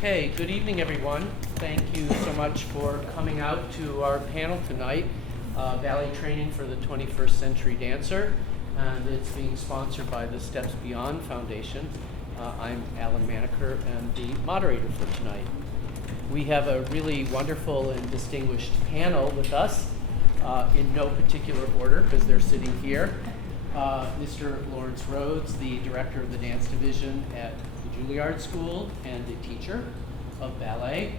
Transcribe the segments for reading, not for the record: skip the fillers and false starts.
Okay, good evening, everyone. Thank you so much for coming out to our panel tonight, Ballet Training for the 21st Century Dancer, and it's being sponsored by the Steps Beyond Foundation. I'm Alan Maneker and the moderator for tonight. We have a really wonderful and distinguished panel with us, in no particular order because they're sitting here. Mr. Lawrence Rhodes, the director of the dance division at the Juilliard School and a teacher of ballet.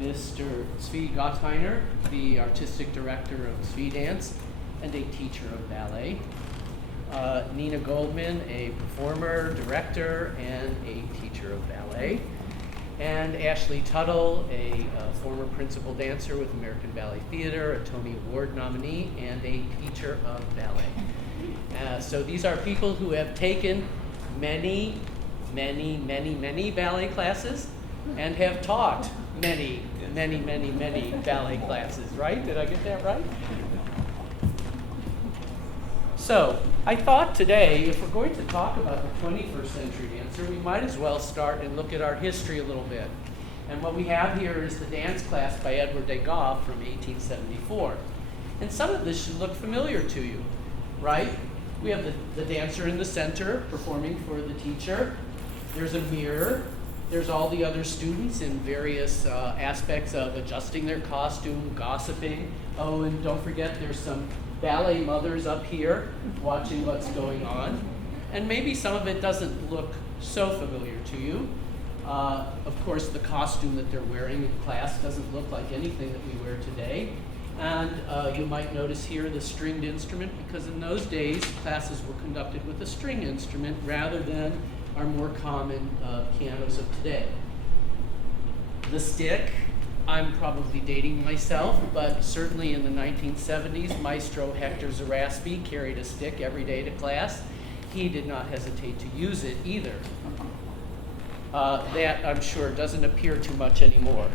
Mr. Zvi Gottheiner, the artistic director of Zvi Dance and a teacher of ballet. Nina Goldman, a performer, director, and a teacher of ballet. And Ashley Tuttle, a former principal dancer with American Ballet Theater, a Tony Award nominee, and a teacher of ballet. So these are people who have taken many ballet classes and have taught many ballet classes, right? Did I get that right? So I thought today, if we're going to talk about the 21st century dancer, we might as well start and look at our history a little bit. And what we have here is the dance class by Edward Degas from 1874. And some of this should look familiar to you, right? We have the dancer in the center performing for the teacher. There's a mirror. There's all the other students in various aspects of adjusting their costume, gossiping. Oh, and don't forget there's some ballet mothers up here watching what's going on. And maybe some of it doesn't look so familiar to you. Of course, the costume that they're wearing in class doesn't look like anything that we wear today. And you might notice here the stringed instrument, because in those days, classes were conducted with a string instrument rather than our more common pianos of today. The stick, I'm probably dating myself, but certainly in the 1970s, Maestro Hector Zaraspy carried a stick every day to class. He did not hesitate to use it either. That, I'm sure, doesn't appear too much anymore.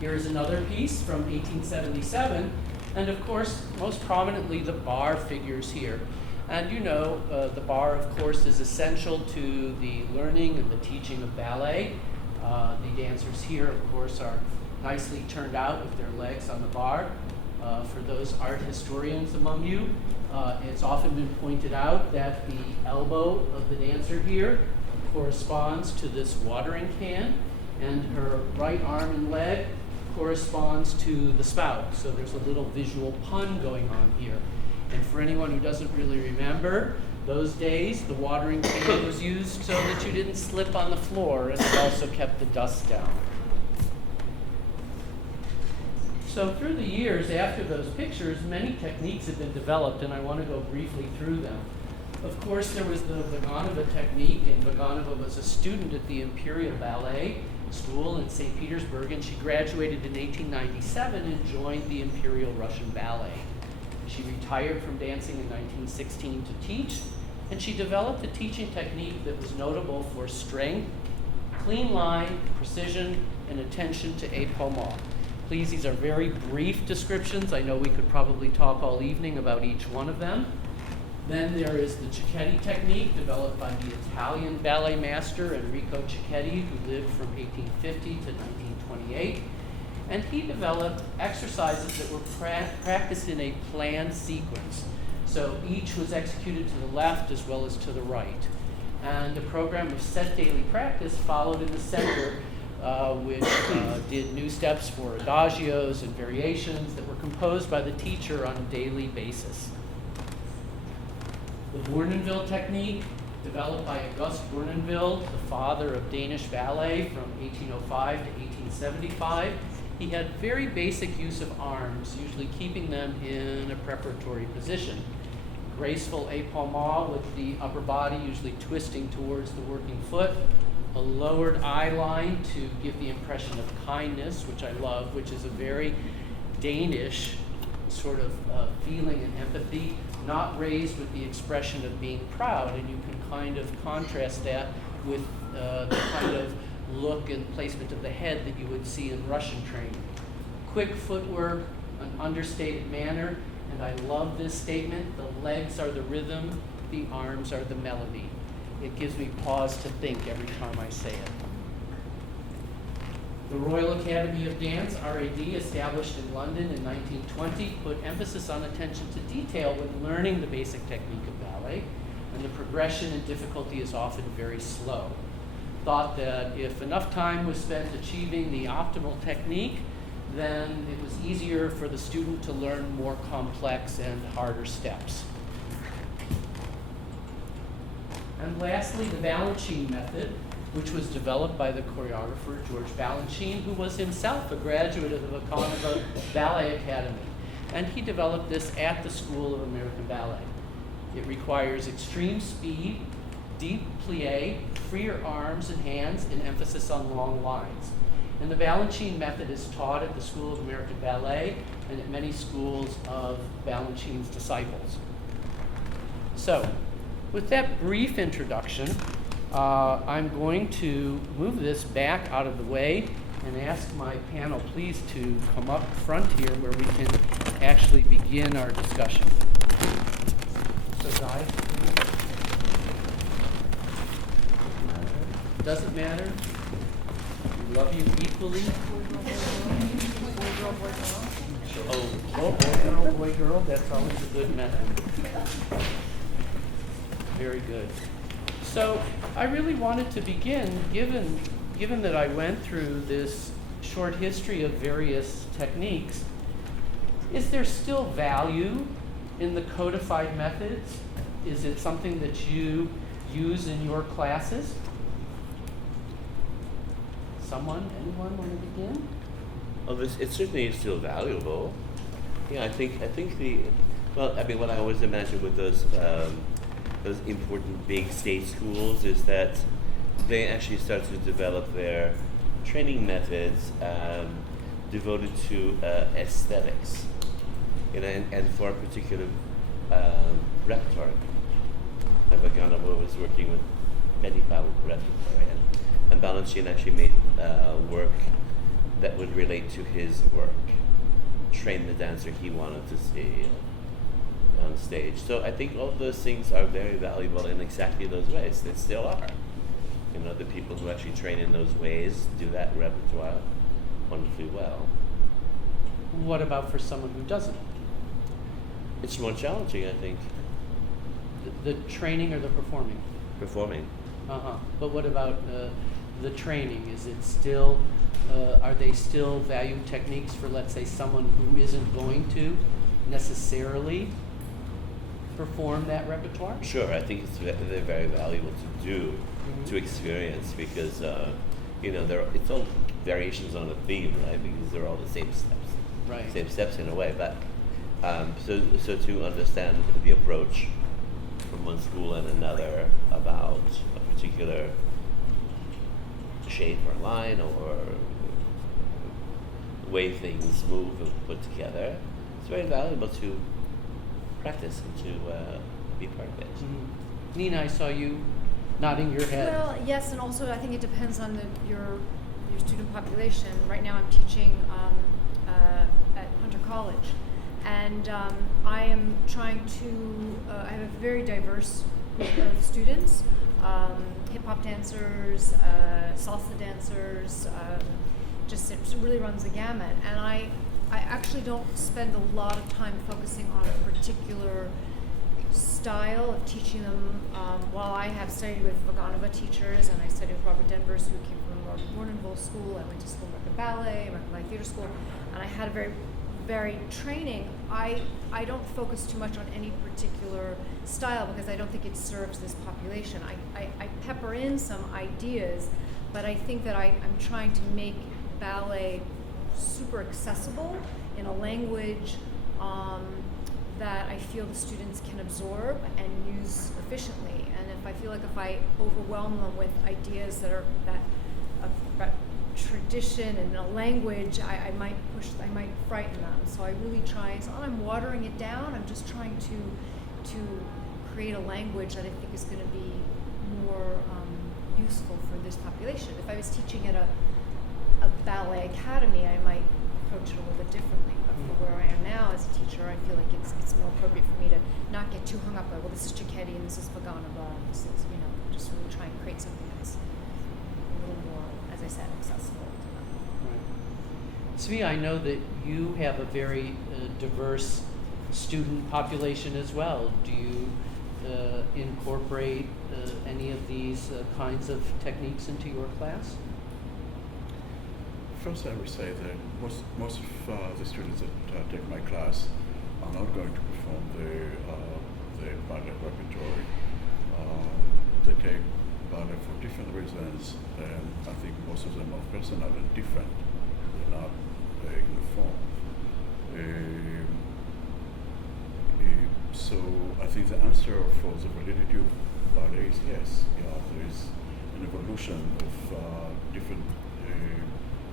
Here's another piece from 1877, and of course, most prominently, the bar figures here. And you know, the bar, of course, is essential to the learning and the teaching of ballet. The dancers here, of course, are nicely turned out with their legs on the bar. For those art historians among you, it's often been pointed out that the elbow of the dancer here corresponds to this watering can, and her right arm and leg corresponds to the spout. So there's a little visual pun going on here. And for anyone who doesn't really remember, those days the watering can was used so that you didn't slip on the floor, and it also kept the dust down. So through the years after those pictures, many techniques have been developed, and I want to go briefly through them. Of course, there was the Vaganova technique, and Vaganova was a student at the Imperial Ballet School in St. Petersburg, and she graduated in 1897 and joined the Imperial Russian Ballet. She retired from dancing in 1916 to teach, and she developed a teaching technique that was notable for strength, clean line, precision, and attention to épaulement. Please, these are very brief descriptions. I know we could probably talk all evening about each one of them. Then there is the Cicchetti technique, developed by the Italian ballet master Enrico Cicchetti, who lived from 1850 to 1928. And he developed exercises that were practiced in a planned sequence. So each was executed to the left as well as to the right. And a program of set daily practice followed in the center, which did new steps for adagios and variations that were composed by the teacher on a daily basis. The Bournonville technique, developed by Auguste Bournonville, the father of Danish ballet from 1805 to 1875. He had very basic use of arms, usually keeping them in a preparatory position. Graceful épaulement with the upper body usually twisting towards the working foot. A lowered eye line to give the impression of kindness, which I love, which is a very Danish sort of feeling and empathy, not raised with the expression of being proud, and you can kind of contrast that with the kind of look and placement of the head that you would see in Russian training. Quick footwork, an understated manner, and I love this statement, the legs are the rhythm, the arms are the melody. it gives me pause to think every time I say it. The Royal Academy of Dance, RAD, established in London in 1920, put emphasis on attention to detail when learning the basic technique of ballet, and the progression and difficulty is often very slow. Thought that if enough time was spent achieving the optimal technique, then it was easier for the student to learn more complex and harder steps. And lastly, the Balanchine method, which was developed by the choreographer George Balanchine, who was himself a graduate of the Vaganova Ballet Academy. And he developed this at the School of American Ballet. It requires extreme speed, deep plie, freer arms and hands, and emphasis on long lines. And the Balanchine method is taught at the School of American Ballet and at many schools of Balanchine's disciples. So, with that brief introduction, I'm going to move this back out of the way and ask my panel please to come up front here where we can actually begin our discussion. So guys, doesn't matter. We love you equally. Boy, girl, that's always a good method. Very good. So I really wanted to begin, given that I went through this short history of various techniques, is there still value in the codified methods? Is it something that you use in your classes? Anyone want to begin? Well, it certainly is still valuable. Yeah, I think what I always imagine with those important big state schools is that they actually start to develop their training methods devoted to aesthetics, and for a particular repertoire. Vaganova was working with Petipa repertoire, and Balanchine actually made work that would relate to his work, train the dancer he wanted to see on stage. So I think all those things are very valuable in exactly those ways. They still are. The people who actually train in those ways do that repertoire wonderfully well. What about for someone who doesn't? It's more challenging, I think. The training or the performing? Performing. But what about the training? Is it still, are they still valued techniques for, let's say, someone who isn't going to necessarily perform that repertoire? Sure, I think they're very valuable to do, to experience, because it's all variations on a theme, right? Because they're all the same steps, right? Same steps in a way, but so to understand the approach from one school and another about a particular shape or line or the way things move and put together, it's very valuable to practice and to be part of it. Mm-hmm. Nina, I saw you nodding your head. Well, yes, and also I think it depends on your student population. Right now I'm teaching at Hunter College, and I am trying to, I have a very diverse group of students, hip-hop dancers, salsa dancers, just it really runs the gamut. And I actually don't spend a lot of time focusing on a particular style of teaching them. While I have studied with Vaganova teachers, and I studied with Robert Denvers, who came from Robert Bournonville School. I went to School of American Ballet, American Ballet Theater School, and I had a very varied training. I don't focus too much on any particular style because I don't think it serves this population. I pepper in some ideas, but I think that I'm trying to make ballet super accessible in a language that I feel the students can absorb and use efficiently. And if I feel like if I overwhelm them with ideas that are about tradition and a language, I might frighten them. So I really try. So I'm watering it down. I'm just trying to create a language that I think is going to be more useful for this population. If I was teaching at a ballet academy, I might approach it a little bit differently. But for where I am now as a teacher, I feel like it's more appropriate for me to not get too hung up on, well, this is Cecchetti and this is Vaganova, and this is, just really try and create something that's a little more, as I said, accessible to them. Right. Svi, I know that you have a very diverse student population as well. Do you incorporate any of these kinds of techniques into your class? First, I would say that most of the students that take my class are not going to perform the ballet repertoire. They take ballet for different reasons, and I think most of them are personal and different. They're not uniform. So I think the answer for the validity of ballet is yes. Yeah, there is an evolution of different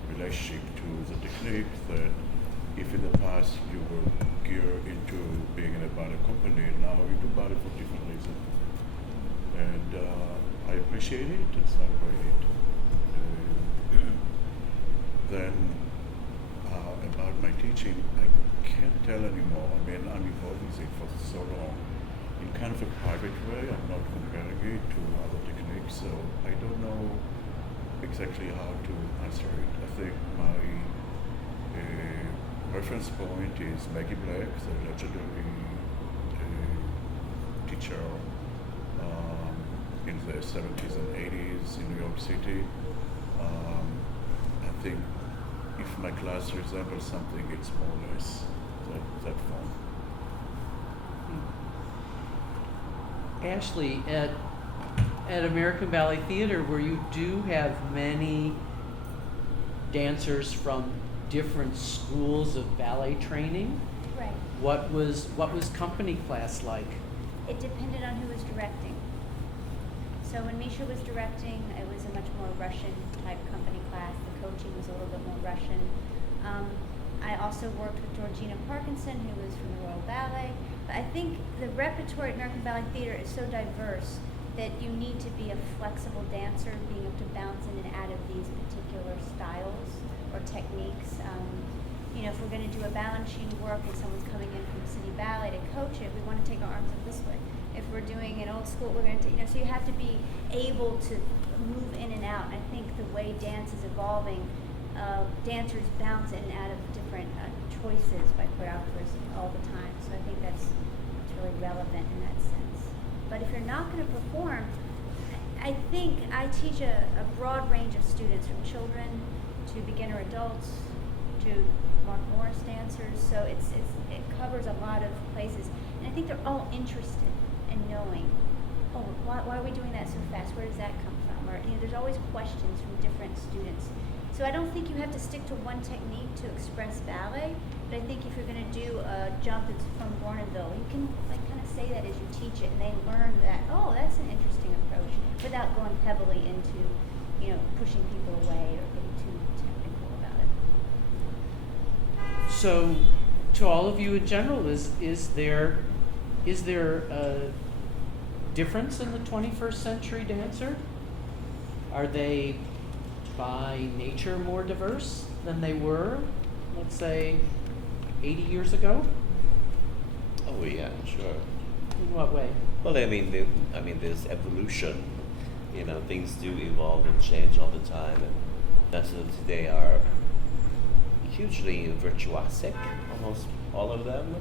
relationship to the technique that if in the past you were geared into being in a ballet company, now you do ballet for different reasons. And I appreciate it and celebrate it. Then about my teaching, I can't tell anymore. I mean, I'm involved with it for so long. In kind of a private way, I'm not comparing it to other techniques, so I don't know exactly how to answer it. I think my reference point is Maggie Black, the legendary teacher in the 70s and 80s in New York City. I think if my class resembles something, it's more or less that form. Ashley, at American Ballet Theater, where you do have many dancers from different schools of ballet training, Right. what was company class like? It depended on who was directing. So when Misha was directing, it was a much more Russian type company class. The coaching was a little bit more Russian. I also worked with Georgina Parkinson, who was from the Royal Ballet. But I think the repertoire at American Ballet Theater is so diverse that you need to be a flexible dancer, being able to bounce in and out of these particular styles or techniques. You know, if we're going to do a Balanchine work and someone's coming in from the City Ballet to coach it, we want to take our arms up this way. If we're doing an old school, we're going to, so you have to be able to move in and out. I think the way dance is evolving, dancers bounce in and out of different choices by choreographers all the time. So I think that's really relevant in that sense. But if you're not going to perform, I think I teach a broad range of students, from children to beginner adults to Mark Morris dancers. So it covers a lot of places. And I think they're all interested in knowing, oh, why are we doing that so fast? Where does that come from? Or, there's always questions from different students. So I don't think you have to stick to one technique to express ballet, but I think if you're going to do a jump that's from Bournonville, you can kind of say that as you teach it, and they learn that, oh, that's an interesting approach, without going heavily into, pushing people away or getting too technical about it. So, to all of you in general, is there a difference in the 21st century dancer? Are they by nature more diverse than they were, let's say, 80 years ago? Oh yeah, sure. In what way? Well, there's evolution. Things do evolve and change all the time, and dancers today are hugely virtuosic, almost all of them.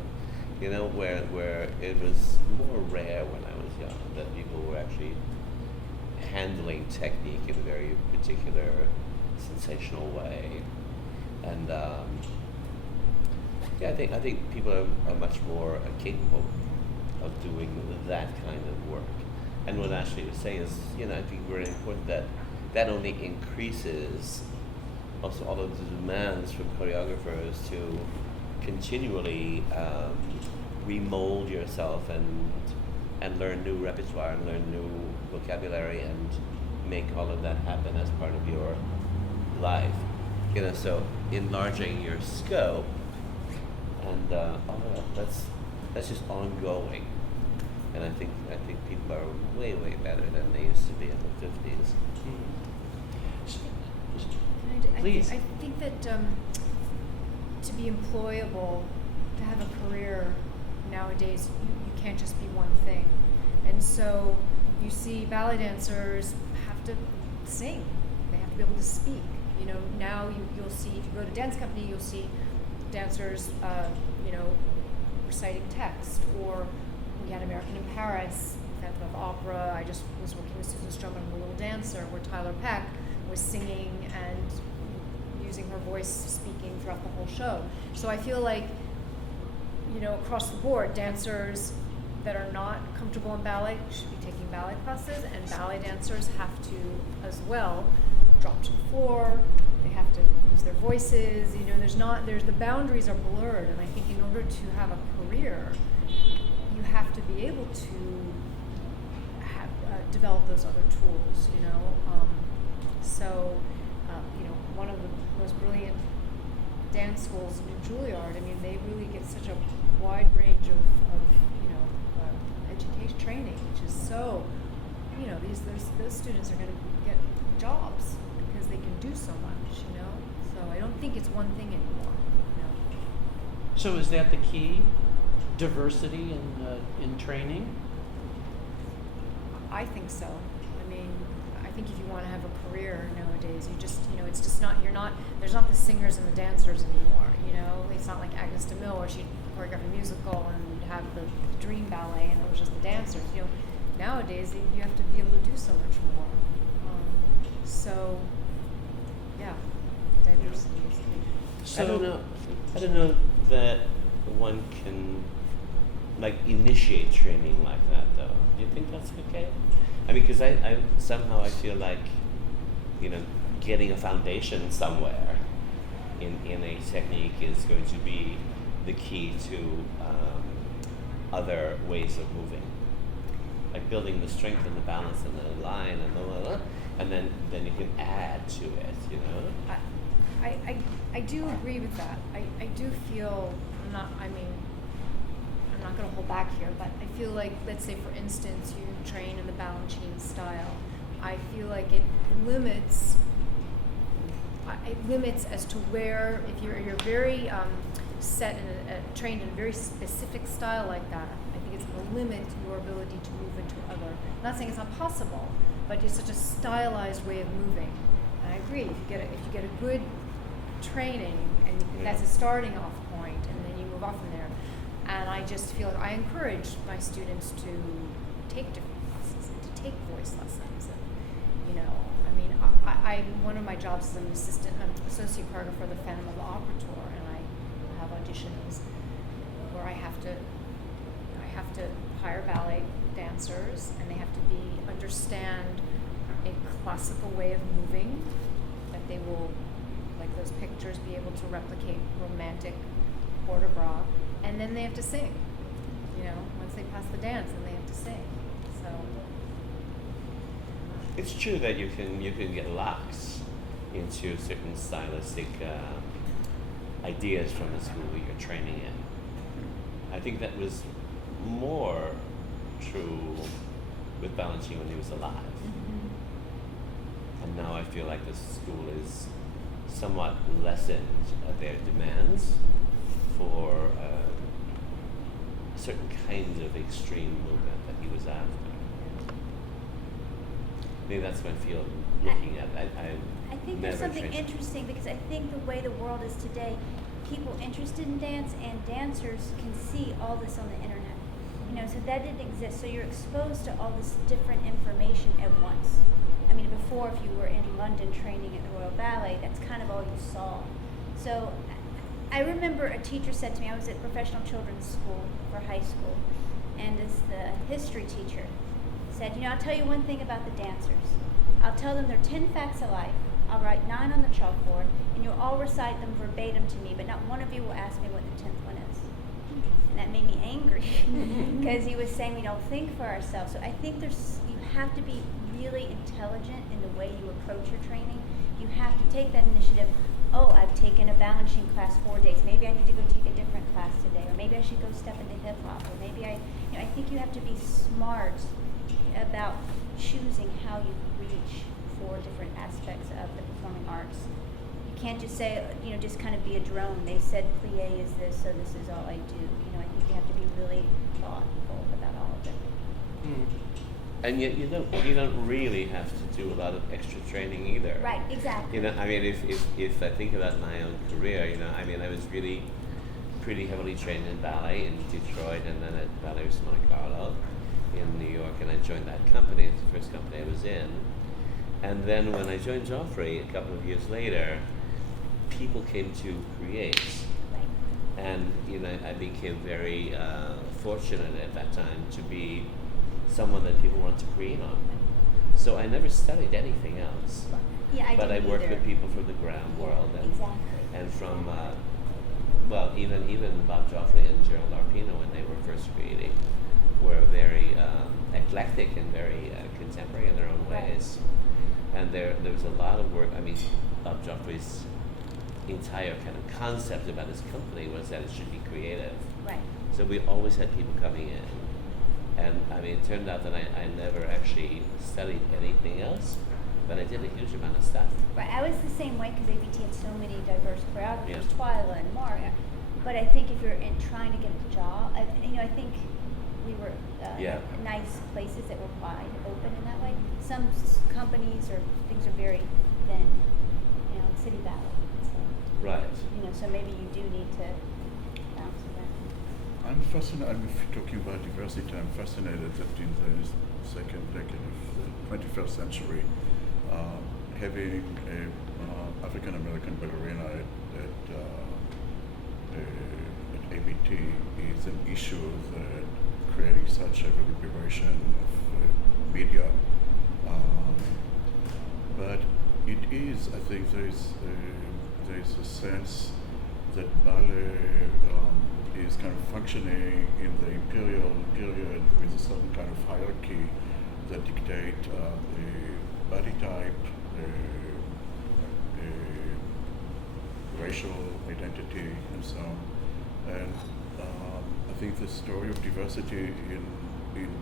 Where it was more rare when I was young that people were actually handling technique in a very particular, sensational way, and I think people are much more capable of doing that kind of work. And what Ashley was saying is, I think very important that only increases also all of the demands from choreographers to continually remold yourself and learn new repertoire and learn new vocabulary and make all of that happen as part of your life. So enlarging your scope and all that's just ongoing. And I think people are way better than they used to be in the 50s. Please. I think that to be employable, to have a career nowadays, you can't just be one thing. And so you see ballet dancers have to sing. They have to be able to speak. You know, now you'll see, if you go to dance company, you'll see dancers, you know, reciting text. Or we had American in Paris, Phantom of Opera. I just was working with Susan Stroman on The Little Dancer, where Tyler Peck was singing and using her voice, speaking throughout the whole show. So I feel like, you know, across the board, dancers that are not comfortable in ballet should be taking ballet classes, and ballet dancers have to as well drop to the floor. They have to use their voices. You know, there's the boundaries are blurred, and I think in order to have a career, you have to be able to have, develop those other tools. You know, you know, one of the most brilliant dance schools in Juilliard. I mean, they really get such a wide range of you know, education training, which is so, you know, those students are going to get jobs because they can do so much, you know. So I don't think it's one thing anymore. You know. So is that the key? Diversity in training? I think so. I mean, I think if you want to have a career nowadays, you just, you know, it's just not, there's not the singers and the dancers anymore, you know. It's not like Agnes de Mille where she'd choreograph a musical and have the Dream Ballet and it was just the dancers, you know. Nowadays, you have to be able to do so much more. So, yeah, diversity is key. I don't know that one can like initiate training like that though. Do you think that's okay? I mean, because I somehow I feel like, you know, getting a foundation somewhere in a technique is going to be the key to other ways of moving, like building the strength and the balance and the line and blah, blah, blah, and then you can add to it, you know. I do agree with that. I do feel, I'm not going to hold back here, but I feel like, let's say for instance, you train in the Balanchine style. I feel like it limits as to where, if you're very set and trained in a very specific style like that, I think it's going to limit your ability to move into other. I'm not saying it's not possible, but it's such a stylized way of moving. And I agree. If you get a good training, and that's a starting off point, and then you move off from there. And I just feel like I encourage my students to take different classes, and to take voice lessons. And, you know, I mean, I one of my jobs is I'm associate choreographer of the Phantom of the Opera tour, and I have auditions where I have to hire ballet dancers, and they have to understand a classical way of moving that they will, like those pictures, be able to replicate romantic port de bras, and then they have to sing. You know, once they pass the dance, then they have to sing. So It's true that you can get lax into certain stylistic ideas from the school you're training in. I think that was more true with Balanchine when he was alive. And now I feel like the school is somewhat lessened their demands for certain kinds of extreme movement that he was after. Maybe that's my field looking at. I think there's something interesting, because I think the way the world is today, people interested in dance and dancers can see all this on the internet. You know, so that didn't exist. So you're exposed to all this different information at once. I mean, before, if you were in London training at the Royal Ballet, that's kind of all you saw. So I remember a teacher said to me, I was at professional children's school for high school, and the history teacher said, you know, I'll tell you one thing about the dancers. I'll tell them they're 10 facts of life. I'll write 9 on the chalkboard, and you'll all recite them verbatim to me, but not one of you will ask me what the 10th one is. And that made me angry, because he was saying we don't think for ourselves. So I think you have to be really intelligent in the way you approach your training. You have to take that initiative. Oh, I've taken a Balanchine class 4 days. Maybe I need to go take a different class today, or maybe I should go step into hip hop, or maybe I think you have to be smart about choosing how you reach for different aspects of the performing arts. You can't just say, you know, just kind of be a drone. They said plie is this, so this is all I do. You know, I think you have to be really thoughtful about all of it. And yet you don't really have to do a lot of extra training either. Right, exactly. You know, I mean, if I think about my own career, you know, I mean, I was really pretty heavily trained in ballet in Detroit and then at Ballet Russe Monte Carlo in New York, and I joined that company. It's the first company I was in. And then when I joined Joffrey a couple of years later, people came to create. Right. And, you know, I became very fortunate at that time to be someone that people wanted to create on. So I never studied anything else. Yeah, I But I didn't worked either. with people from the ground world and Exactly. and from well, even Bob Joffrey and Gerald Arpino when they were first creating were very eclectic and very contemporary in their own Right. ways. And there was a lot of work. I mean, Bob Joffrey's entire kind of concept about his company was that it should be creative. Right. So we always had people coming in. And I mean, it turned out that I never actually studied anything else, but I did a huge amount of stuff. Right. I was the same way because ABT had so many diverse choreographers, Yeah. Twyla and Maria. But I think if you're trying to get a job, I think we were Yeah. nice places that were wide open in that way. Some companies or things are very thin, you know, City Valley. So, Right. you know, so maybe you do need to bounce around. I'm fascinated, if you're talking about diversity, I'm fascinated that in the second decade of the 21st century, having a African American ballerina at ABT is an issue that creating such a reverberation of media. But it is, I think there's a sense that ballet is kind of functioning in the imperial period with a certain kind of hierarchy that dictate the body type, the racial identity, and so on. And I think the story of diversity in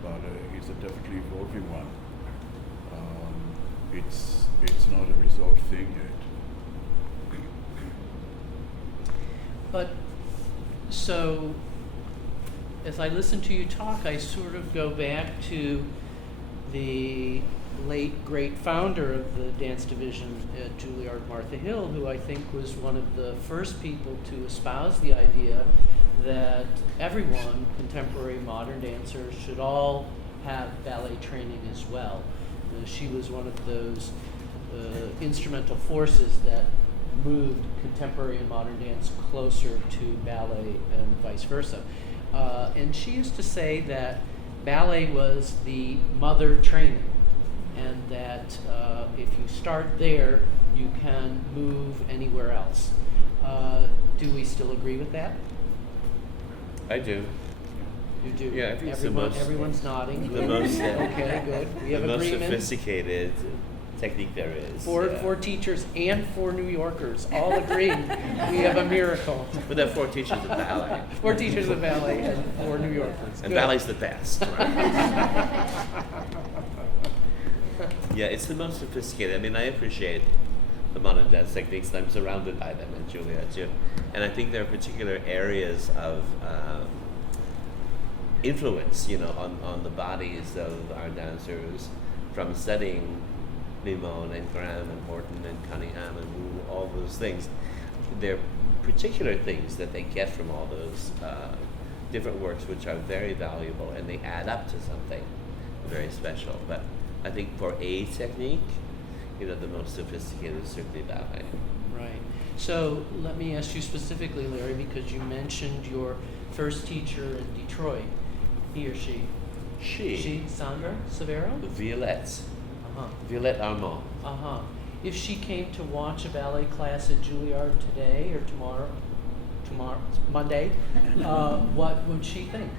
ballet is a definitely evolving one. It's not a resolved thing yet. But so, as I listen to you talk, I sort of go back to the late great founder of the dance division at Juilliard, Martha Hill, who I think was one of the first people to espouse the idea that everyone, contemporary modern dancers, should all have ballet training as well. She was one of those instrumental forces that moved contemporary and modern dance closer to ballet and vice versa. And she used to say that ballet was the mother training, and that if you start there, you can move anywhere else. Do we still agree with that? I do. You do? Yeah, I think it's the most- Everyone's nodding. The most Okay, good. We have the most agreement. sophisticated technique there is. Four teachers and 4 New Yorkers all agreeing we have a miracle. But there are 4 teachers of ballet. 4 teachers of ballet and 4 New Yorkers. And Good. ballet's the best. Right? Yeah, it's the most sophisticated. I mean, I appreciate the modern dance techniques, and I'm surrounded by them at Juilliard too. And I think there are particular areas of influence, you know, on the bodies of our dancers from studying Limon and Graham and Horton and Cunningham and Wu, all those things. There are particular things that they get from all those different works which are very valuable, and they add up to something very special. But I think for a technique, you know, the most sophisticated is certainly ballet. Right. So let me ask you specifically, Larry, because you mentioned your first teacher in Detroit. He or she? She, Sandra Severo? Violette. Uh-huh. Violette Armand. Uh-huh. If she came to watch a ballet class at Juilliard today or tomorrow, Monday, what would she think?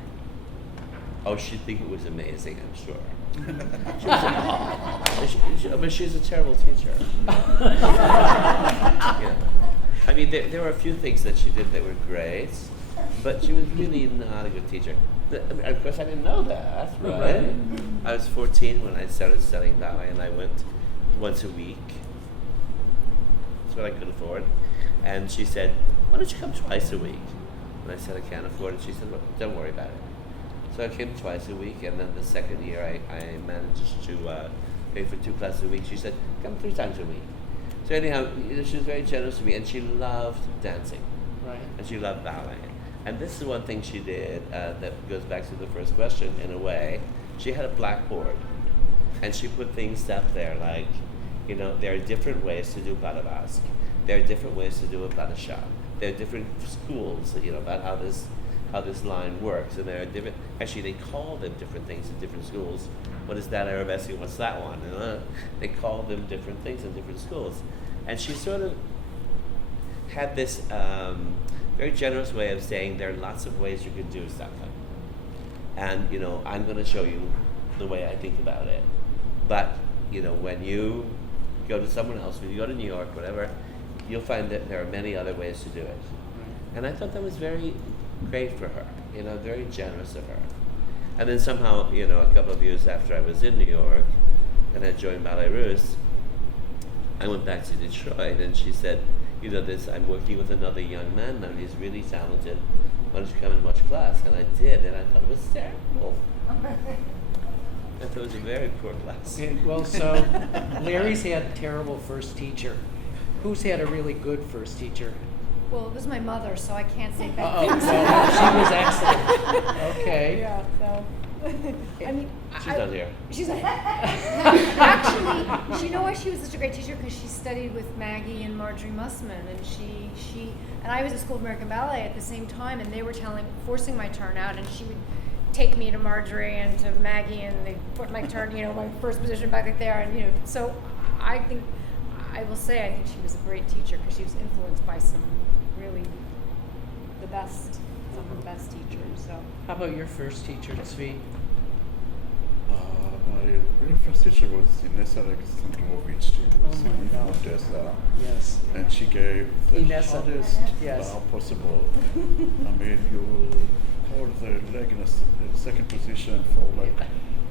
Oh, she'd think it was amazing, I'm sure. I mean, she's a terrible teacher. Yeah. I mean, there were a few things that she did that were great, but she was really not a good teacher. Of course, I didn't know that, right? I was 14 when I started studying ballet, and I went once a week. That's what I could afford. And she said, "Why don't you come twice a week?" And I said, "I can't afford it." She said, "Well, don't worry about it." So I came twice a week, and then the second year I managed to pay for 2 classes a week. She said, come 3 times a week. So anyhow, she was very generous to me, and she loved dancing, Right. and she loved ballet. And this is one thing she did that goes back to the first question in a way. She had a blackboard, and she put things up there like, there are different ways to do Badabasque. There are different ways to do a Badashah. There are different schools, about how this line works, and there are different. Actually, they call them different things in different schools. What is that Arabesque? What's that one? They call them different things in different schools, and she sort of had this very generous way of saying there are lots of ways you can do something, and I'm going to show you the way I think about it. But when you go to someone else, when you go to New York, whatever, you'll find that there are many other ways to do it. And I thought that was very great for her, very generous of her. And then somehow, a couple of years after I was in New York and I joined Ballet Russe, I went back to Detroit, and she said, I'm working with another young man now, and he's really talented. Why don't you come and watch class? And I did, and I thought it was terrible. I thought it was a very poor class. Well, so Larry's had a terrible first teacher. Who's had a really good first teacher? Well, it was my mother, so I can't say bad Oh, things. well, she was excellent. Okay. Yeah, so. I mean, She's not here. She's actually. You know why she was such a great teacher? Because she studied with Maggie and Marjorie Mussman, and she and I was at School of American Ballet at the same time, and they were forcing my turn out, and she would take me to Marjorie and to Maggie, and they put my turn, my first position back there, and So I think I think she was a great teacher because she was influenced by some of the best teachers. So. How about your first teacher, Tzvi? My real first teacher was Inessa Alexandrovich. She was Oh my God. from Odessa, Yes. and she gave the Inessa. hardest Yes. bow possible. I mean, you hold the leg in the second position for like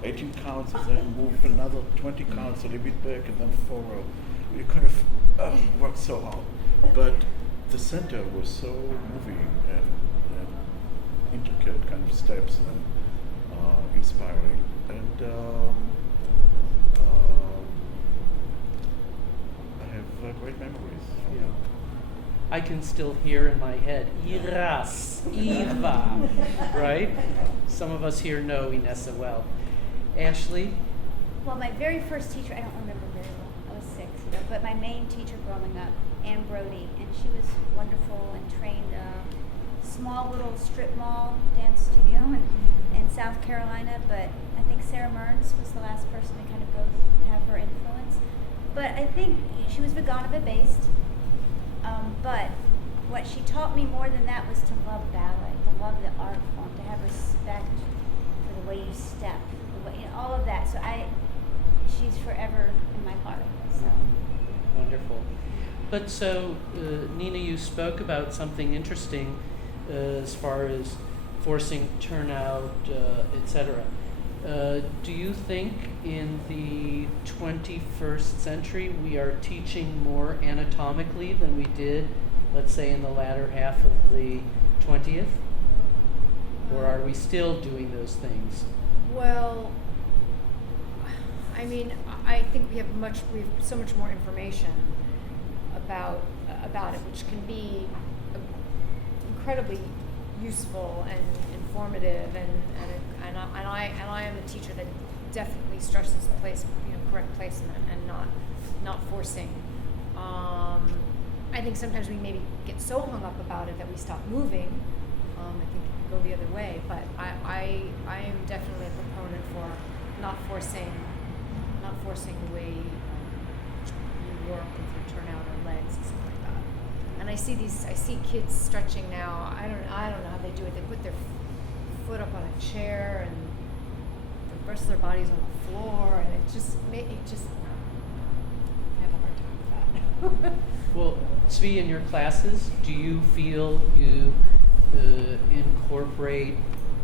18 counts, and then move another 20 counts, a little bit back, and then forward. You kind of work so hard, but the center was so moving and intricate kind of steps and inspiring, and I have great memories. Yeah. I can still hear in my head, Iras, Eva, right? Some of us here know Inessa well. Ashley? Well, my very first teacher, I don't remember very well. I was 6, but my main teacher growing up, Ann Brody, and she was wonderful and trained a small little strip mall dance studio in South Carolina. But I think Sarah Mearns was the last person to kind of have her influence. But I think she was Vaganova based. But what she taught me more than that was to love ballet, to love the art form, to have respect for the way you step, all of that. So she's forever in my heart. So. Wonderful. But so, Nina, you spoke about something interesting as far as forcing turnout, etc. Do you think in the 21st century we are teaching more anatomically than we did, let's say, in the latter half of the 20th? Or are we still doing those things? Well, I mean, I think we have so much more information about it, which can be incredibly useful and informative, and I am a teacher that definitely stresses correct placement and not forcing. I think sometimes we maybe get so hung up about it that we stop moving. I think it could go the other way, but I am definitely a proponent for not forcing the way you work with your turnout or legs and stuff like that. And I see kids stretching now. I don't know how they do it. They put their foot up on a chair and the rest of their body's on the floor, and it just I have a hard time with that. Well, Tzvi, in your classes, do you feel you incorporate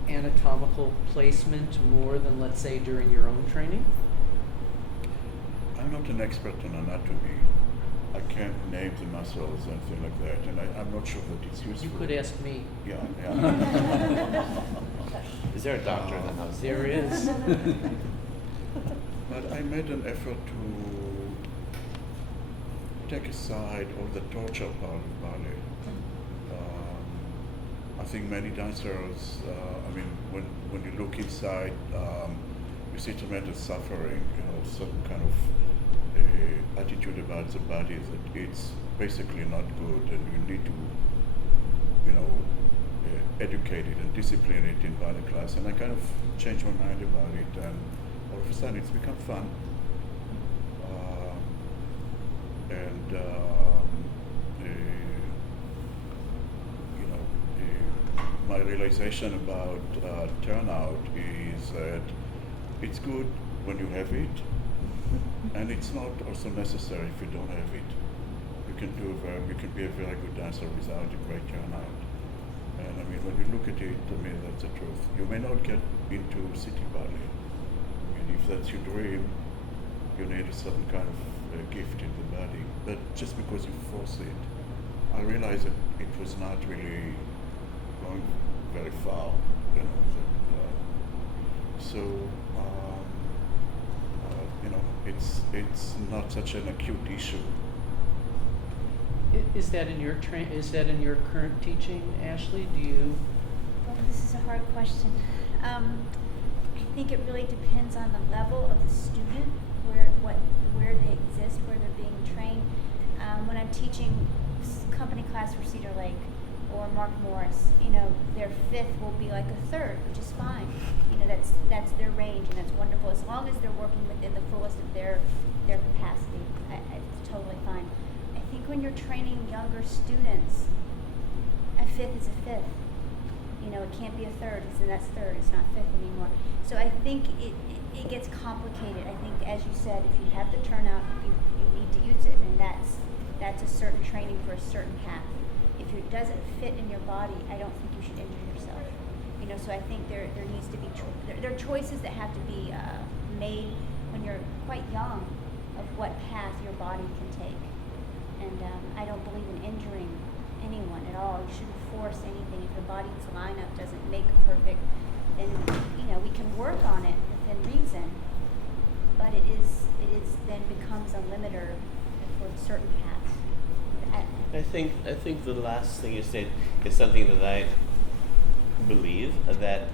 anatomical placement more than, let's say, during your own training? I'm not an expert on anatomy. I can't name the muscles and things like that, and I'm not sure that it's useful. You could ask me. Yeah. Is there a doctor in the house? There is. But I made an effort to take aside all the torture part of ballet. I think many dancers, when you look inside, you see tremendous suffering, some kind of attitude about the body that it's basically not good, and you need to, educate it and discipline it in ballet class. And I kind of changed my mind about it, and all of a sudden it's become fun. My realization about turnout is that it's good when you have it, and it's not also necessary if you don't have it. You can be a very good dancer without a great turnout. And when you look at it, that's the truth. You may not get into city ballet. If that's your dream, you need a certain kind of gift in the body. But just because you force it, I realized that it was not really going very far. It's not such an acute issue. Is that in your current teaching, Ashley? Do you? Well, this is a hard question. I think it really depends on the level of the student, where they exist, where they're being trained. When I'm teaching company class for Cedar Lake or Mark Morris, their fifth will be like a third, which is fine. That's their range, and that's wonderful as long as they're working within the fullest of their capacity. It's totally fine. I think when you're training younger students, a fifth is a fifth. It can't be a third, because then that's third. It's not fifth anymore. So I think it gets complicated. I think, as you said, if you have the turnout, you need to use it, and that's a certain training for a certain path. If it doesn't fit in your body, I don't think you should injure yourself. So I think there needs to be there are choices that have to be made when you're quite young of what path your body can take. And I don't believe in injuring anyone at all. You shouldn't force anything. If your body's lineup doesn't make perfect, then we can work on it within reason. But it then becomes a limiter for certain paths. I think the last thing you said is something that I believe, that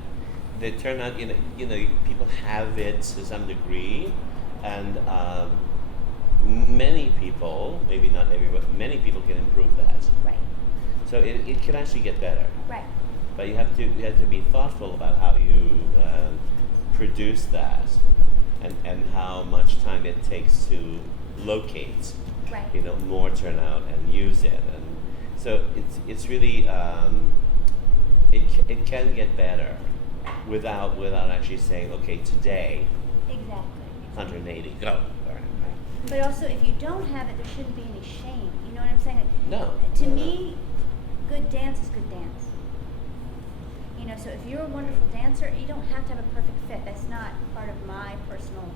they turn out, people have it to some degree, and many people, maybe not everyone, many people can improve that. Right. So it can actually get better. Right. But you have to be thoughtful about how you produce that, and how much time it takes to locate, Right. More turnout and use it. And so it's really it can get better without actually saying, okay, today Exactly. 180 go. All right. But also, if you don't have it, there shouldn't be any shame. You know what I'm saying? No. To No. me, good dance is good dance. So if you're a wonderful dancer, you don't have to have a perfect fit. That's not part of my personal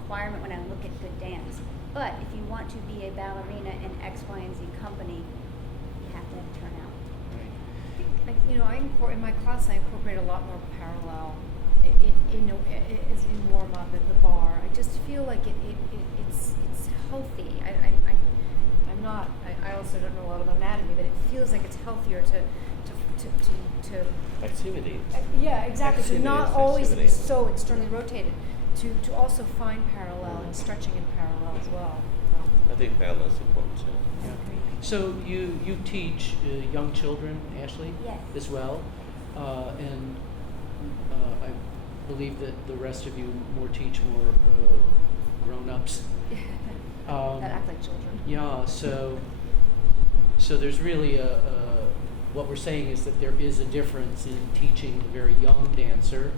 requirement when I look at good dance. But if you want to be a ballerina in X, Y, and Z company, you have to have a turnout. In my class, I incorporate a lot more parallel in warm up at the bar. I just feel like it's healthy. I'm not. I also don't know a lot of anatomy, but it feels like it's healthier to Activity. yeah, exactly. To Activity not is always be activity. so externally rotated. To also find parallel and stretching in parallel as well. I think parallel is important too. Yeah. So you teach young children, Ashley? Yes. As well, and I believe that the rest of you teach more grown-ups. That act like children. Yeah. So there's really what we're saying is that there is a difference in teaching a very young dancer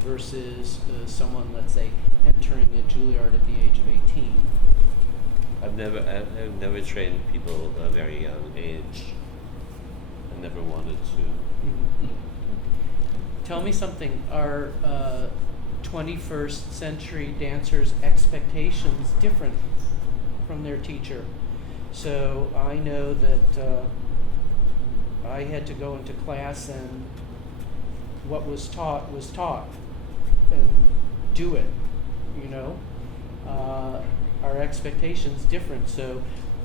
versus someone, let's say, entering a Juilliard at the age of 18. I've never trained people at a very young age. I never wanted to. Mm-hmm. Tell me something. Are 21st century dancers' expectations different from their teacher? So I know that I had to go into class and what was taught, and do it, you know? Our expectations different. So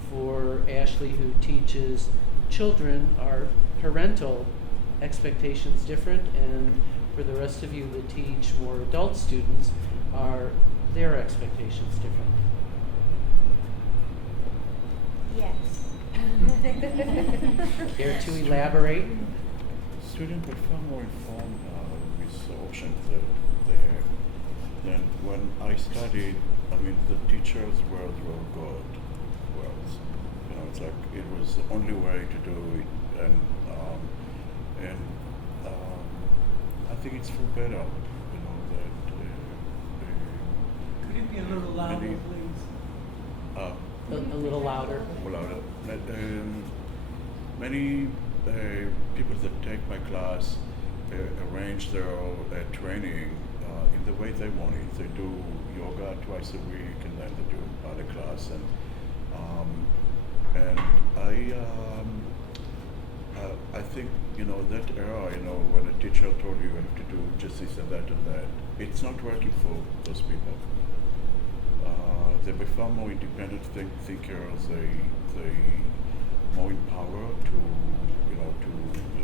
for Ashley, who teaches children, our parental expectations different, and for the rest of you that teach more adult students, are their expectations different. Yes. Care to elaborate? Students were far more informed with options that they have than when I studied. I mean, the teachers' words were God words. You know, it's like it was the only way to do it, and I think it's for better. You know that. Could it be a little louder, Many- please? A little louder. Louder. Many people that take my class arrange their training in the way they want it. They do yoga twice a week, and then they do ballet class, and I think, you know, that era, you know, when a teacher told you have to do just this and that, it's not working for those people. They become more independent thinkers. They more empowered to, you know, to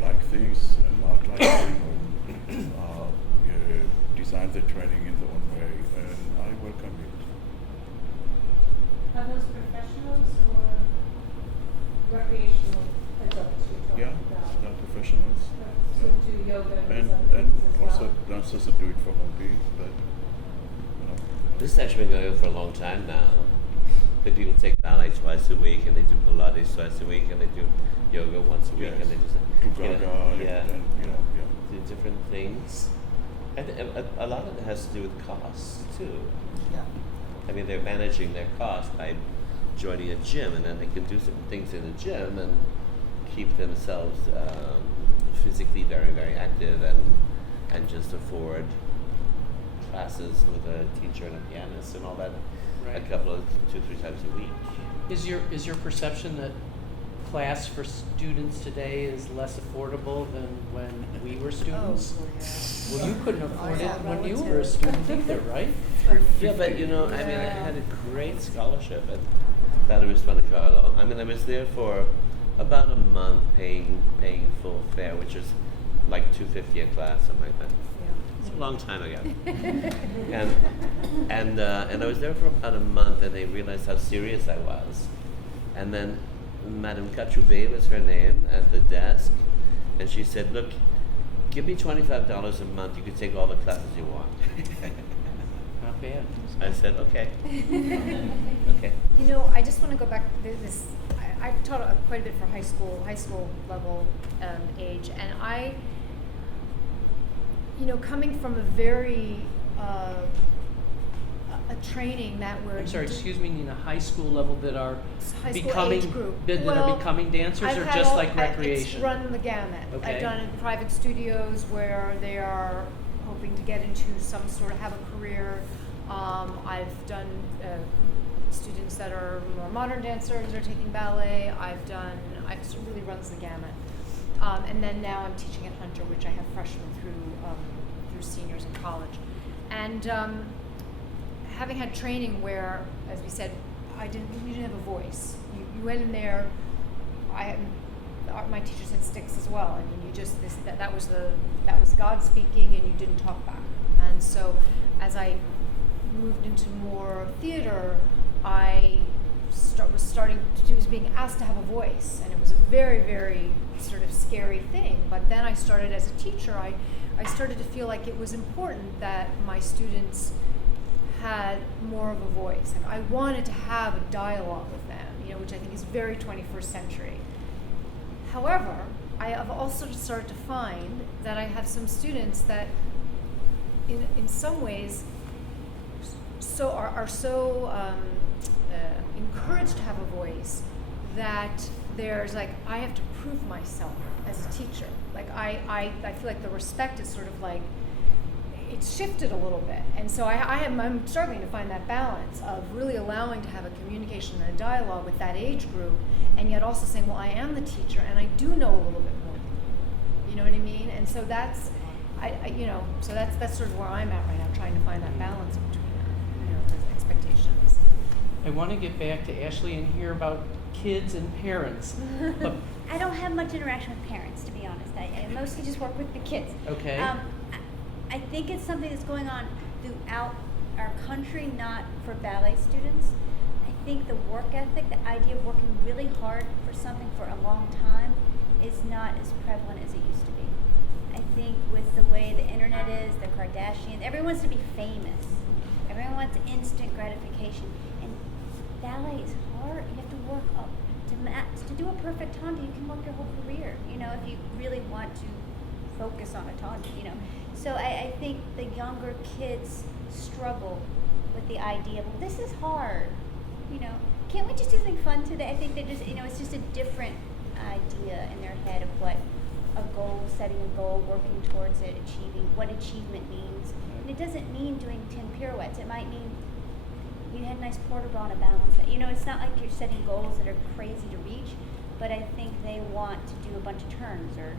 like things and not like things, or design the training in their own way, and I welcome it. Are those professionals or recreational adults you're talking Yeah, about? they're professionals. So do yoga and, And other things as also well? dancers that do it for hobby, but you know. This has actually been going on for a long time now. That people take ballet twice a week, and they do Pilates twice a week, and they do yoga once a week, Yes. and they just To you know, Gaga, yeah, and you know, yeah. do different things. And a lot of it has to do with costs too. Yeah. I mean, they're managing their costs by joining a gym, and then they can do some things in the gym and keep themselves physically very, very active, and just afford classes with a teacher and a pianist and all that, Right. a couple of 2-3 times a week. Is your perception that class for students today is less affordable than when we were students? Well, you couldn't afford it when you were a student either, right? Yeah, but you know, I mean, I had a great scholarship at Valerie Monte Carlo. I mean, I was there for about a month, paying full fare, which is like $250 a class, something like that. It's a long time ago. and I was there for about a month, and they realized how serious I was. And then Madame Kachoube was her name at the desk, and she said, "Look, give me $25 a month. You can take all the classes you want." Not bad. I said, "Okay." Okay. You know, I just want to go back to this. I've taught quite a bit for high school level age, and you know, coming from a very a training that where I'm sorry, you do- excuse me, Nina, high school level that are high school becoming age group. that Well, are becoming dancers, I've or had just all- like recreation? It's run the gamut. Okay. I've done it in private studios where they are hoping to get into some sort of have a career. I've done students that are more modern dancers are taking ballet. It really runs the gamut. And then now I'm teaching at Hunter, which I have freshmen through seniors in college. And having had training where, as we said, you didn't have a voice. You went in there. My teacher said sticks as well. I mean, you just that was God speaking, and you didn't talk back. And so, as I moved into more theater, I was being asked to have a voice, and it was a very, very sort of scary thing. But then I started as a teacher. I started to feel like it was important that my students had more of a voice. Like I wanted to have a dialogue with them, you know, which I think is very 21st century. However, I have also started to find that I have some students that, in some ways, are so encouraged to have a voice that there's like I have to prove myself as a teacher. Like I feel like the respect is sort of like it's shifted a little bit, and so I'm struggling to find that balance of really allowing to have a communication and a dialogue with that age group, and yet also saying, well, I am the teacher and I do know a little bit more. You know what I mean? And so you know, so that's sort of where I'm at right now, trying to find that balance between, you know, the expectations. I want to get back to Ashley and hear about kids and parents. But, I don't have much interaction with parents, to be honest. I mostly just work with the kids. Okay. I think it's something that's going on throughout our country, not for ballet students. I think the work ethic, the idea of working really hard for something for a long time, is not as prevalent as it used to be. I think with the way the internet is, the Kardashians, everyone wants to be famous. Everyone wants instant gratification. And ballet is hard. You have to work up to do a perfect tanda. You can work your whole career, you know, if you really want to focus on a tanda, you know. So I think the younger kids struggle with the idea of, well, this is hard, you know. Can't we just do something fun today? I think they just, you know, it's just a different idea in their head of what a goal, setting a goal, working towards it, achieving, what achievement means. And it doesn't mean doing 10 pirouettes. It might mean you had a nice port de bras on a balance. You know, it's not like you're setting goals that are crazy to reach, but I think they want to do a bunch of turns or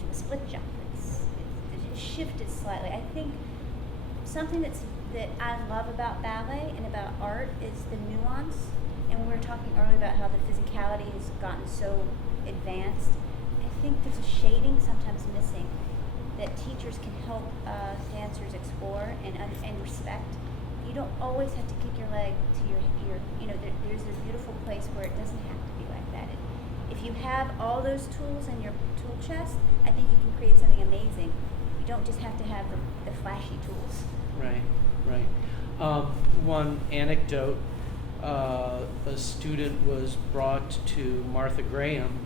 do a split jump. It's shifted slightly. I think something that I love about ballet and about art is the nuance. And we were talking earlier about how the physicality has gotten so advanced. I think there's a shading sometimes missing that teachers can help dancers explore and respect. You don't always have to kick your leg to your you know, there's a beautiful place where it doesn't have to be like that. If you have all those tools in your tool chest, I think you can create something amazing. You don't just have to have the flashy tools. right. One anecdote, a student was brought to Martha Graham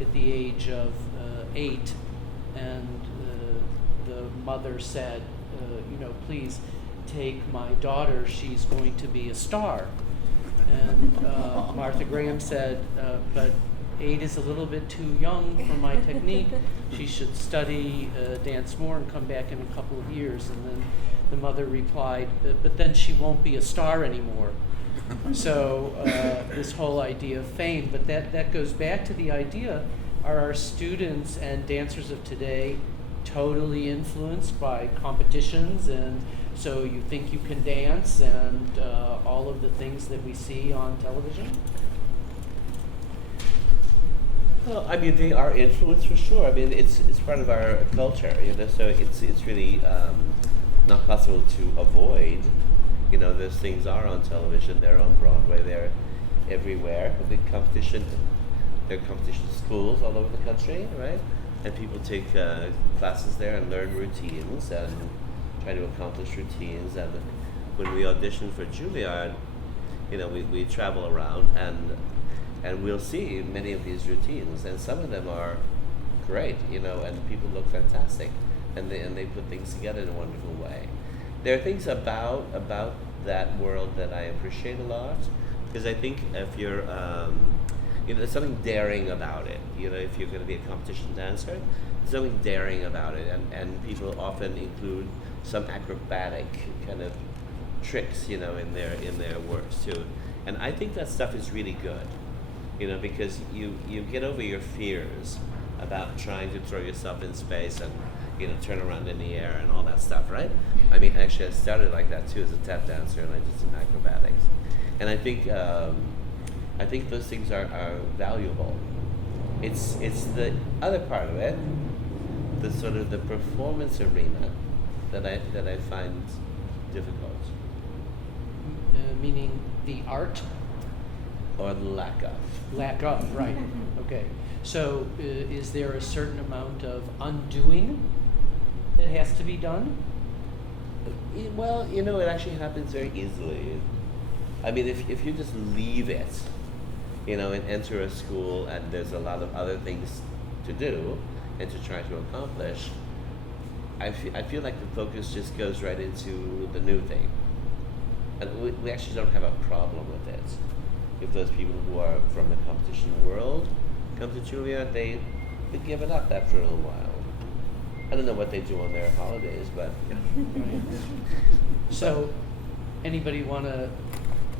at the age of 8, and the mother said, you know, please take my daughter, she's going to be a star. And Martha Graham said, but 8 is a little bit too young for my technique. She should study dance more and come back in a couple of years. And then the mother replied, but then she won't be a star anymore. So this whole idea of fame, but that goes back to the idea, are our students and dancers of today totally influenced by competitions, and so you think you can dance and all of the things that we see on television? Well, I mean, they are influenced for sure. I mean, it's part of our culture, you know. So it's really not possible to avoid. You know, those things are on television. They're on Broadway. They're everywhere. The competition. There are competition schools all over the country, right? And people take classes there and learn routines and try to accomplish routines. And when we audition for Juilliard, you know, we travel around and we'll see many of these routines, and some of them are great, you know, and people look fantastic, and they put things together in a wonderful way. There are things about that world that I appreciate a lot, because I think if you're, you know, there's something daring about it. You know, if you're going to be a competition dancer, there's something daring about it, and people often include some acrobatic kind of tricks, you know, in their works too. And I think that stuff is really good, you know, because you get over your fears about trying to throw yourself in space and, you know, turn around in the air and all that stuff, right? I mean, actually, I started like that too as a tap dancer, and I did some acrobatics, and I think those things are valuable. It's the other part of it, the sort of the performance arena, that I find difficult, Meaning the art? or the lack of. Lack of, right. Okay. So is there a certain amount of undoing that has to be done? Well, you know, it actually happens very easily. I mean, if you just leave it, you know, and enter a school and there's a lot of other things to do and to try to accomplish, I feel like the focus just goes right into the new thing. And we actually don't have a problem with it. If those people who are from the competition world come to Juilliard, they give it up after a little while. I don't know what they do on their holidays, but you know. Right. So, anybody want to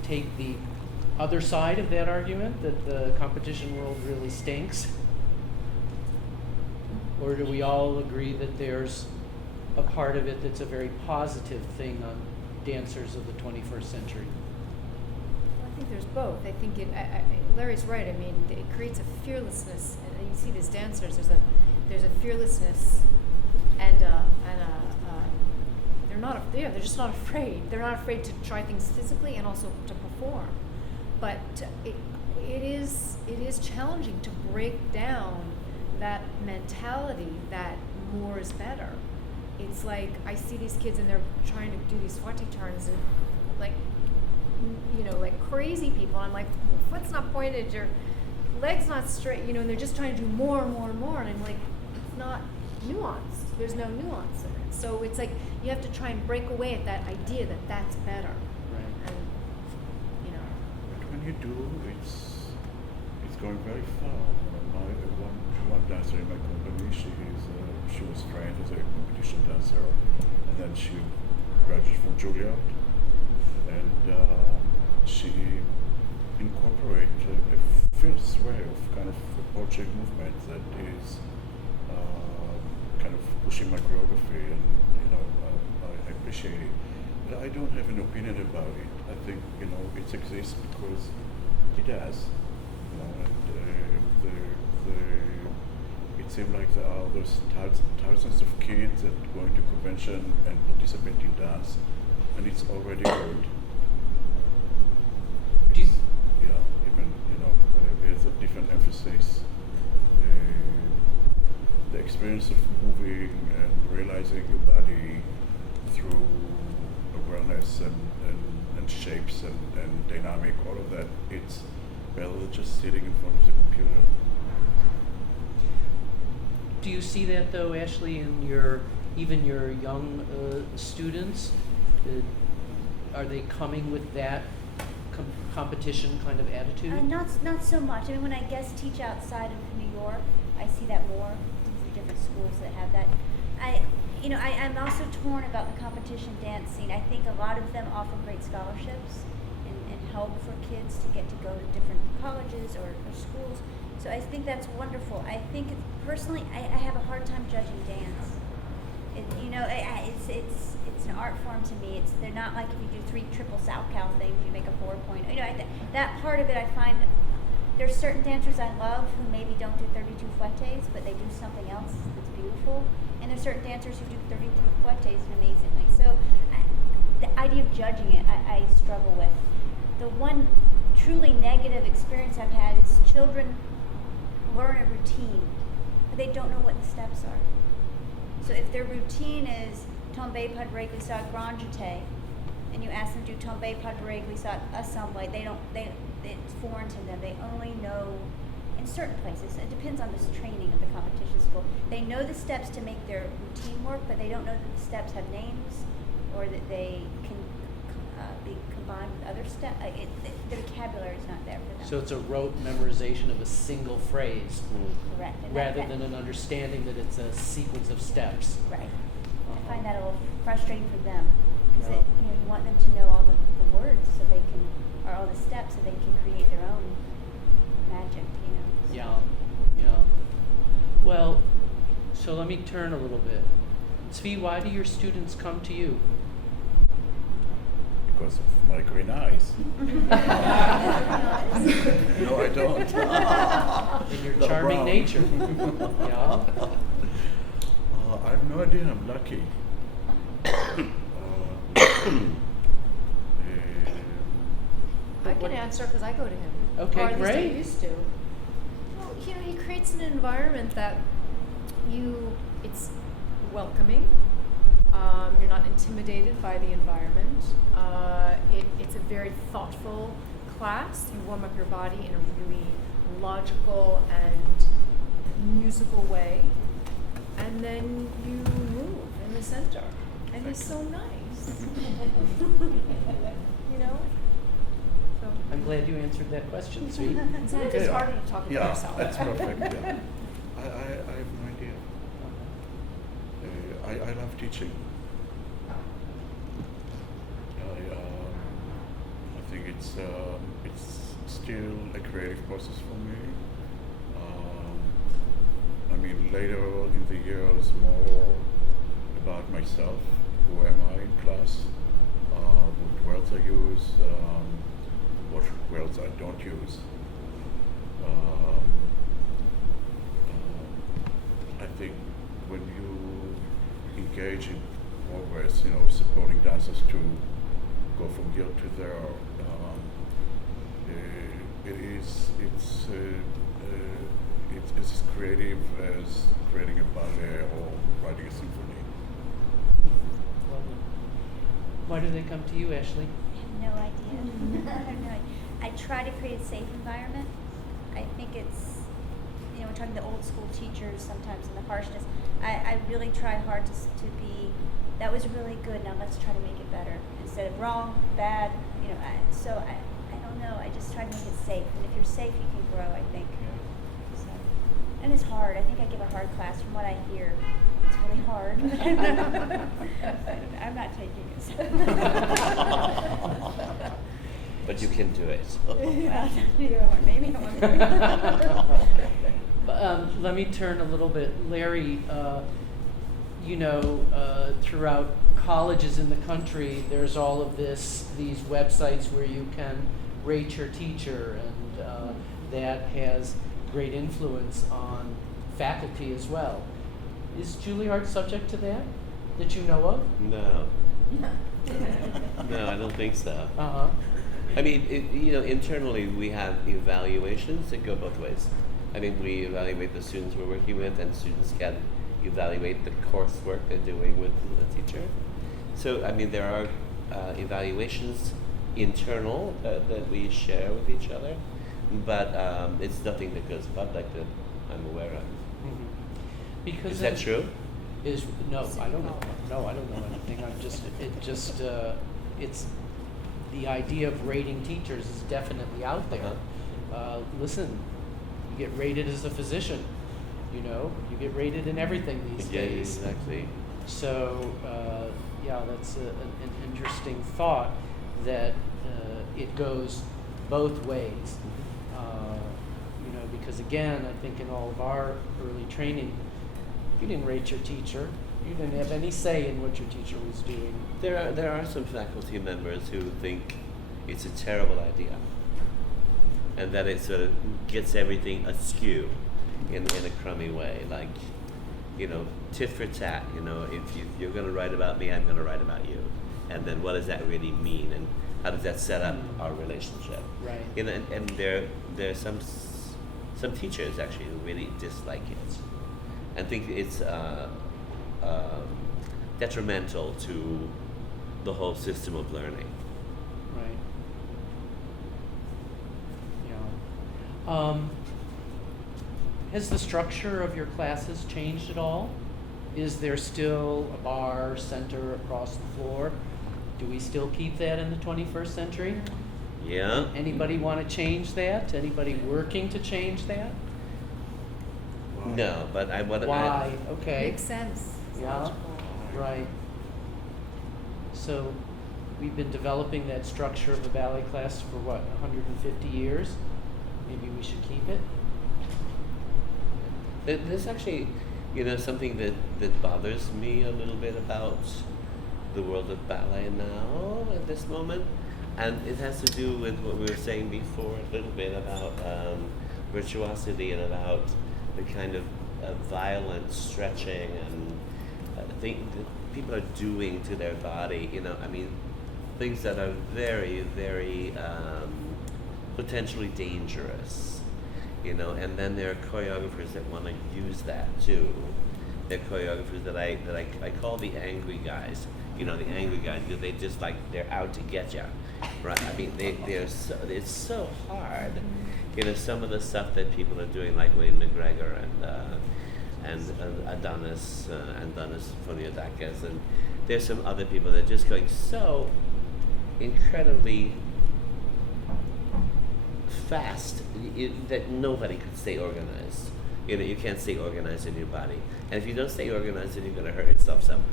take the other side of that argument, that the competition world really stinks? Or do we all agree that there's a part of it that's a very positive thing on dancers of the 21st century? I think there's both. I think Larry's right. I mean, it creates a fearlessness, and you see these dancers. There's a fearlessness, and they're just not afraid. They're not afraid to try things physically and also to perform. But it is challenging to break down that mentality that more is better. It's like I see these kids and they're trying to do these fouetté turns and like crazy people. I'm like, your foot's not pointed, your leg's not straight, and they're just trying to do more and more and more. And I'm like, it's not nuanced. There's no nuance in it. So it's like you have to try and break away at that idea that that's better. Right. And But when you do, it's going very far. One dancer in my company, she was trained as a competition dancer, and then she graduated from Juilliard, and she incorporated a fierce way of kind of approaching movement that is kind of pushing my choreography, and I appreciate it. But I don't have an opinion about it. I think it exists because it does. It seems like there are those thousands of kids that go into convention and participate in dance, and it's already good. Do you- Even there's a different emphasis. The experience of moving and realizing your body through awareness and shapes and dynamic, all of that, it's better than just sitting in front of the computer. Do you see that though, Ashley, in your young students? Are they coming with that competition kind of attitude? Not so much. I mean, when I guest teach outside of New York, I see that more. These are different schools that have that. I'm also torn about the competition dance scene. I think a lot of them offer great scholarships and help for kids to get to go to different colleges or schools. So I think that's wonderful. I think personally, I have a hard time judging dance. It's an art form to me. They're not like if you do 3 triple Salchow things, you make a 4 point. That part of it, I find there's certain dancers I love who maybe don't do 32 fouettes, but they do something else that's beautiful. And there's certain dancers who do 33 fouettes amazingly. So the idea of judging it, I struggle with. The one truly negative experience I've had is children learn a routine, but they don't know what the steps are. So if their routine is tombe pas de réglissade grand jeté, and you ask them to do tombe pas de réglissade assemblée, it's foreign to them. They only know in certain places. It depends on this training of the competition school. They know the steps to make their routine work, but they don't know that the steps have names or that they can be combined with other steps. The vocabulary is not there for them. So it's a rote memorization of a single phrase Correct. And rather than an understanding that it's a sequence of steps. Right. Uh-huh. I find that a little frustrating for them because Yeah. you want them to know all the words so they can, or all the steps so they can create their own magic. So. Yeah. Well, so let me turn a little bit. Zvi, why do your students come to you? Because of my green eyes. No, I don't. In your They're charming brown. nature. Yeah. I have no idea. I'm lucky. I can answer because I go to him. Okay, or at least I great. used to. Well, he creates an environment that it's welcoming. You're not intimidated by the environment. It's a very thoughtful class. You warm up your body in a really logical and musical way, and then you move in the center. And he's so nice. So I'm glad you answered that question, Zvi. sometimes it's Yeah. harder to talk about Yeah, yourself. that's perfect. Yeah. I have no idea. I love teaching. I think it's still a creative process for me. Later in the years, more about myself, who am I in class, what words I use, what words I don't use. I think when you engage in more ways, supporting dancers to go from here to there, it's as creative as creating a ballet or writing a symphony. Lovely. Why do they come to you, Ashley? I have no idea. I have no idea. I try to create a safe environment. I think it's, we're talking to old school teachers sometimes and the harshness. I really try hard to be, that was really good, now let's try to make it better. Instead of wrong, bad, I don't know, I just try to make it safe. And if you're safe, you can grow, I think. So, and it's hard. I think I give a hard class from what I hear. It's really hard. I'm not taking it. But you can do it. Maybe I want Let me turn a little bit. Larry, throughout colleges in the country, there's all of these websites where you can rate your teacher, and that has great influence on faculty as well. Is Juilliard subject to that you know of? No. No, I don't think so. Uh-huh. I mean, internally we have evaluations that go both ways. I mean, we evaluate the students we're working with, and students can evaluate the coursework they're doing with the teacher. So, I mean, there are evaluations internal that we share with each other, but it's nothing that goes public that I'm aware of. Mm-hmm. Because Is that true? No, I don't know. No, I don't know anything. It's the idea of rating teachers is definitely out there. Listen, you get rated as a physician. You get rated in everything these days. Exactly. So, that's an interesting thought that it goes both ways. Because again, I think in all of our early training, you didn't rate your teacher. You didn't have any say in what your teacher was doing. There are some faculty members who think it's a terrible idea, and that it sort of gets everything askew in a crummy way, like, tit for tat. If you're going to write about me, I'm going to write about you, and then what does that really mean, and how does that set up our relationship? Right. And there are some teachers actually who really dislike it, and think it's detrimental to the whole system of learning. Right. Yeah. Has the structure of your classes changed at all? Is there still a bar center across the floor? Do we still keep that in the 21st century? Yeah. Anybody want to change that? Anybody working to change that? No, but Why? Okay. Makes sense. It's Yeah. logical. Right. So we've been developing that structure of a ballet class for 150 years? Maybe we should keep it? There's actually, something that bothers me a little bit about the world of ballet now at this moment, and it has to do with what we were saying before a little bit about virtuosity and about the kind of violent stretching and thing that people are doing to their body. Things that are very, very potentially dangerous. And then there are choreographers that want to use that too. They're choreographers that I call the angry guys. The angry guys, because they just they're out to get you, right? I mean, it's so hard. Some of the stuff that people are doing, like Wayne McGregor and Adonis Phoniadakis, and there's some other people that are just going so incredibly fast that nobody could stay organized. You can't stay organized in your body, and if you don't stay organized, then you're going to hurt yourself somehow.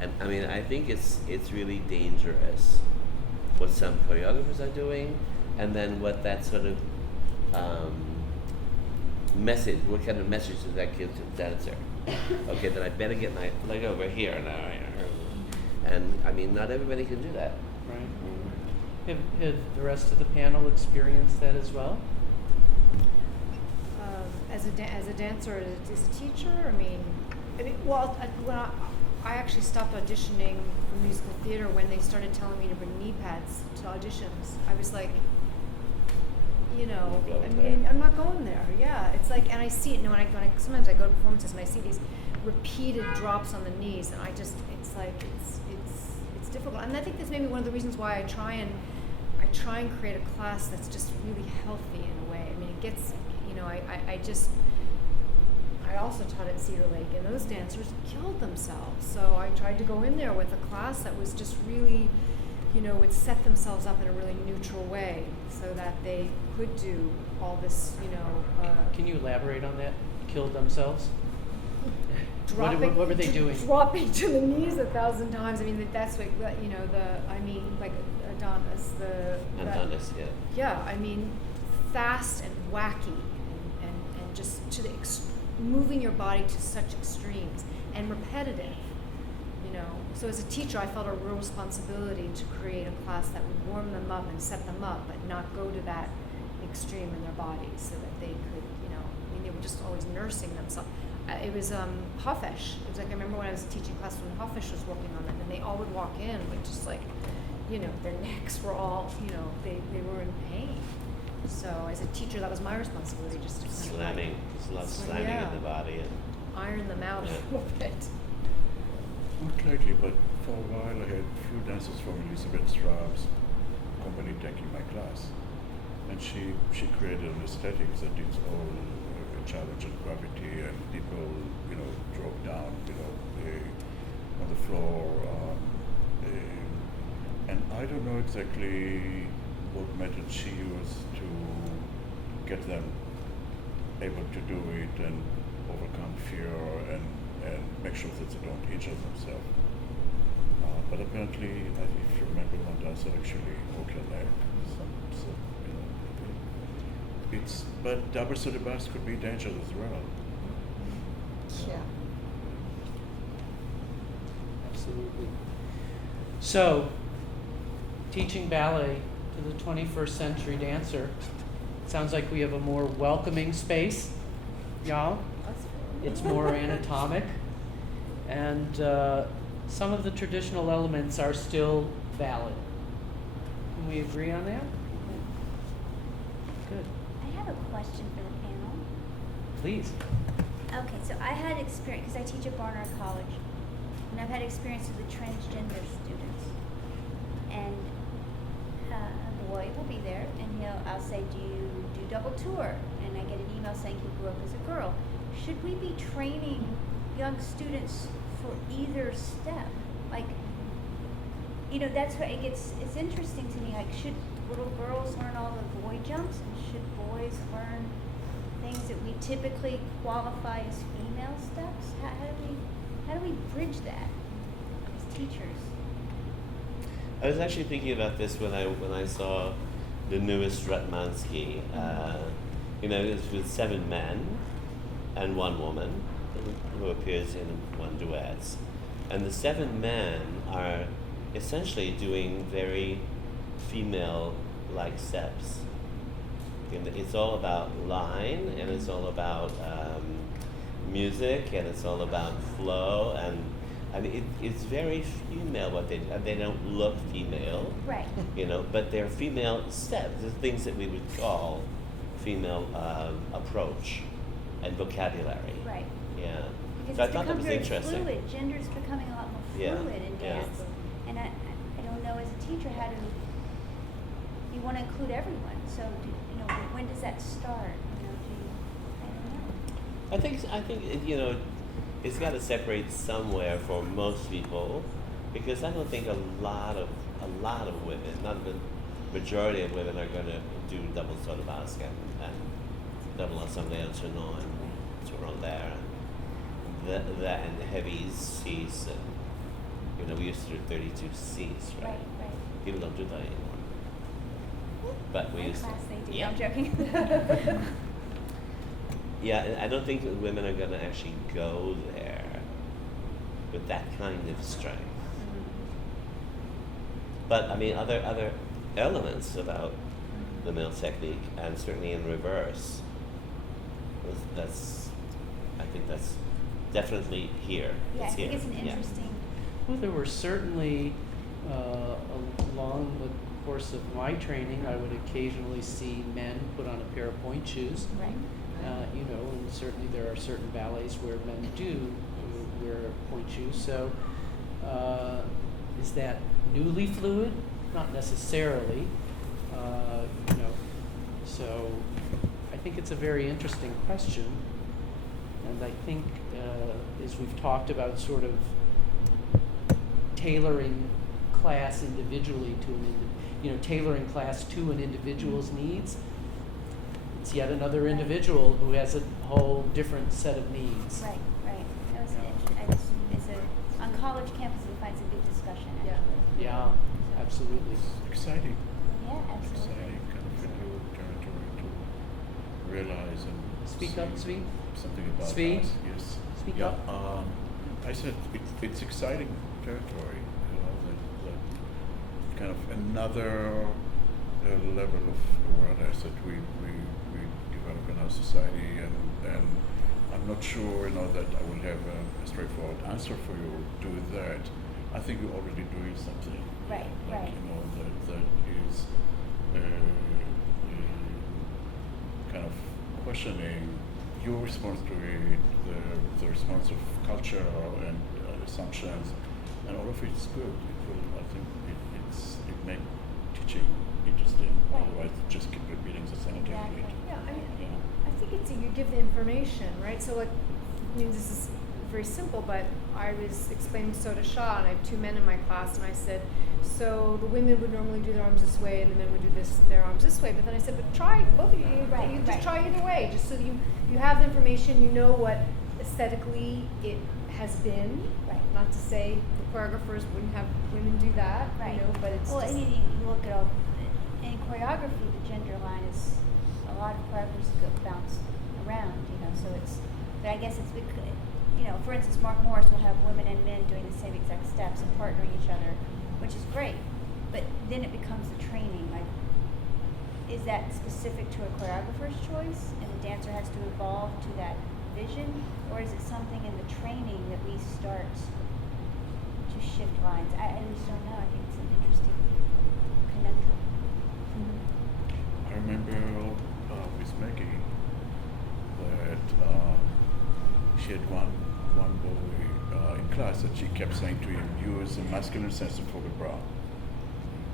And I mean, I think it's really dangerous what some choreographers are doing, and then what that sort of message, what kind of message does that give to the dancer? Okay, then I better get my leg over here now. And I mean, not everybody can do that. Right. Have the rest of the panel experienced that as well? As a dancer, as a teacher, I mean, well, when I actually stopped auditioning for musical theater when they started telling me to bring knee pads to auditions. I was like, you know, Not I going mean, there. I'm not going there. Yeah, it's like, and I see it. You know, when I sometimes I go to performances and I see these repeated drops on the knees, and it's like it's difficult. And I think that's maybe one of the reasons why I try and create a class that's just really healthy in a way. I mean, it gets, you know, I also taught at Cedar Lake, and those dancers killed themselves. So I tried to go in there with a class that was just really, you know, would set themselves up in a really neutral way so that they could do all this, you know. Can you elaborate on that? Killed themselves? What were they doing? Dropping to the knees 1,000 times. I mean, that's like, you know, like Adonis, Adonis, yeah. Yeah, I mean, fast and wacky, and just to the moving your body to such extremes and repetitive, you know. So as a teacher, I felt a real responsibility to create a class that would warm them up and set them up, but not go to that extreme in their bodies, so that they could, you know. I mean, they were just always nursing themselves. It was Hofesh. It was like, I remember when I was teaching class when Hofesh was working on them, and they all would walk in with just like, you know, their necks were all, you know, they were in pain. So as a teacher, that was my responsibility, just to kind Slamming, there's a lot of So, slamming yeah. in the body. And, of iron them out Yeah. a little bit. Not lately, but for a while I had few dancers from Elizabeth Straub's company taking my class. And she created an aesthetic that it's all a challenge of gravity, and people, you know, drop down, you know, on the floor. And I don't know exactly what method she used to get them able to do it and overcome fear and make sure that they don't injure themselves. But apparently, if you remember, one dancer actually broke her leg. So, you know, but double soda baths could be dangerous as well. Yeah. Absolutely. So, teaching ballet to the 21st century dancer, sounds like we have a more welcoming space, y'all. It's more anatomic, and some of the traditional elements are still valid. Can we agree on that? Good. I have a question for the panel. Please. Okay, so I had experience, because I teach at Barnard College, and I've had experience with the transgender students. And a boy will be there, and I'll say, do you do double tour? And I get an email saying he grew up as a girl. Should we be training young students for either step? Like, you know, that's where it's interesting to me. Like, should little girls learn all the boy jumps, and should boys learn things that we typically qualify as female steps? How do we bridge that as teachers? I was actually thinking about this when I saw the newest Rutmansky. You know, it's with 7 men and 1 woman who appears in 1 duets. And the 7 men are essentially doing very female-like steps. And it's all about line, and it's all about music, and it's all about flow, and I mean, it's very female what they do. And they don't look female, Right. you know, but they're female steps, the things that we would call female approach and vocabulary. Right. Yeah. Because So I it's thought that become was very interesting. fluid. Gender's becoming a lot more Yeah, fluid in yeah. dance. And I don't know as a teacher how to, you want to include everyone. So, when does that start? You know, I don't know. I think you know, it's got to separate somewhere for most people, because I don't think a lot of women, not the majority of women, are going to do double soda basket and double ensemble international and turn there, and that and the heavy C's, and you know, we used to do 32 C's, right? Right. People don't do that anymore. But we My used class, to. they do. Yeah. I'm joking. Yeah, and I don't think that women are gonna actually go there with that kind of strength. But I mean, other elements about the male technique, and certainly in reverse, that's I think that's definitely here. Yeah, I It's think here. it's an Yeah. interesting. Well, there were certainly, along the course of my training, I would occasionally see men put on a pair of point shoes. Right. You know, and certainly there are certain ballets where men do wear point shoes. So, is that newly fluid? Not necessarily. You know, so I think it's a very interesting question, and I think as we've talked about, sort of tailoring class individually to tailoring class to an individual's needs. It's yet another individual who has a whole different set of needs. Right, right. That was on college campuses, we find some big discussion Yeah. actually. Yeah, So- absolutely. Exciting. Yeah, absolutely. Exciting kind of a new territory to realize and Speak up, see Zvi. something about Zvi? us. Yes. Speak yeah, up. I said it's exciting territory. You know, that kind of another level of awareness that we develop in our society, and I'm not sure, you know, that I will have a straightforward answer for you to that. I think we're already doing something. Right, like, right. You know, that is kind of questioning your response to it, the response of culture and assumptions, and all of it's good. I think it makes teaching interesting. Right. Otherwise, just keep repeating the same Exactly. template. Yeah, I mean, Yeah. I think it's you give the information, right? So like, I mean, this is very simple, but I was explaining so to Shah, and I have two men in my class, and I said, so the women would normally do their arms this way, and the men would do their arms this way. But then I said, but try both of you. Right, You just right. try either way, just so that you have the information, you know what aesthetically it has been. Right. Not to say the choreographers wouldn't have women do that, Right. you know, but it's well, just. and you look at all in choreography, the gender line is a lot of choreographers go bounce around, you know. So it's, but I guess it's because, you know, for instance, Mark Morris will have women and men doing the same exact steps and partnering each other, which is great. But then it becomes the training. Like, is that specific to a choreographer's choice, and the dancer has to evolve to that vision, or is it something in the training that we start to shift lines? I just don't know. I think it's an interesting conundrum. I remember with Maggie that she had one boy in class that she kept saying to him, use a masculine sensor for the bra.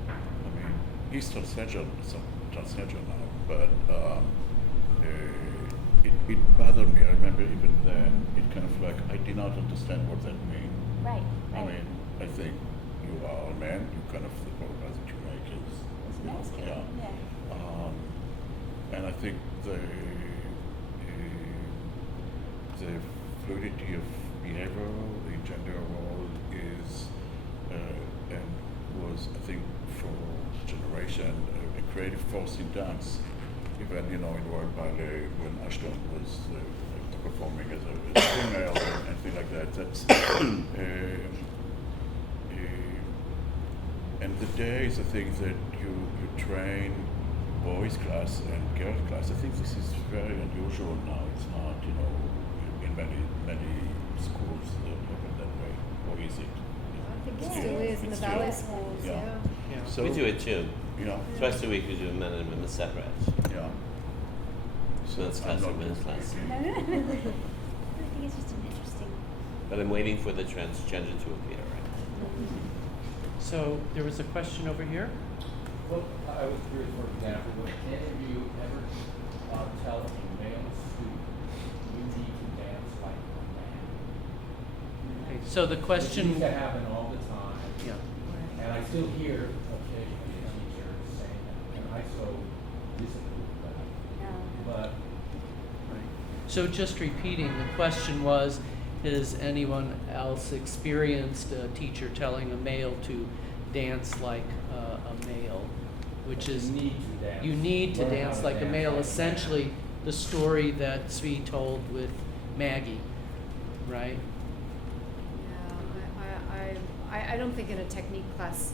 I mean, he's transgender now, but it bothered me. I remember even then, it kind of like, I did not understand what that meant. Right. I Right. mean, I think you are a man, you kind of, the progress that you make is, It's masculine. Yeah. and I think the fluidity of behavior, the gender role is, and was, I think, for generation, a creative force in dance. Even, you know, in Royal Ballet, when Ashton was performing as a female and things like that. That's and the days, I think that you train boys class and girls class. I think this is very unusual now. It's not, you know, in many schools that happen that way. Or is it? I think it Yeah, still it is in the is. ballet It's still- schools, Yeah. yeah. Yeah. So We do it too. Yeah. Twice a week we do men and women separate. Yeah. Men's class and women's class. I think it's just an interesting. But I'm waiting for the transgender to appear, right? So there was a question over here. Well, I was curious, for example, would any of you ever tell a male student, you need to dance like a man? Okay, so the It question. seems to happen all the time. Yeah. And I still hear occasionally a teacher saying that, and I so disapprove of that. No. But So just repeating, the question was, has anyone else experienced a teacher telling a male to dance like a male? Which is, you need to dance. you need to Learn how dance to like a dance male, like a essentially the story that Svi told with Maggie, right? I don't think in a technique class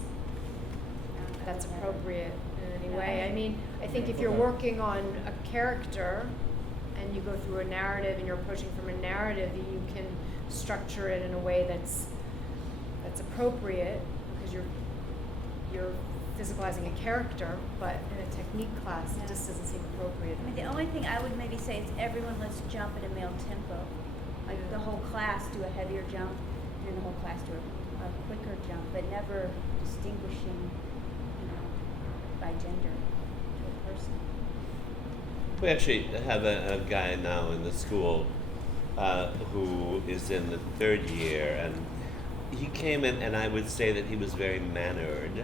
that's appropriate in any way. I mean, I think if you're working on a character and you go through a narrative and you're approaching from a narrative, that you can structure it in a way that's appropriate because you're physicalizing a character, but in a technique class, it just doesn't seem appropriate. I mean, the only thing I would maybe say is everyone let's jump at a male tempo. Like the whole class do a heavier jump, and then the whole class do a quicker jump, but never distinguishing, by gender to a person. We actually have a guy now in the school who is in the 3rd year, and he came in, and I would say that he was very mannered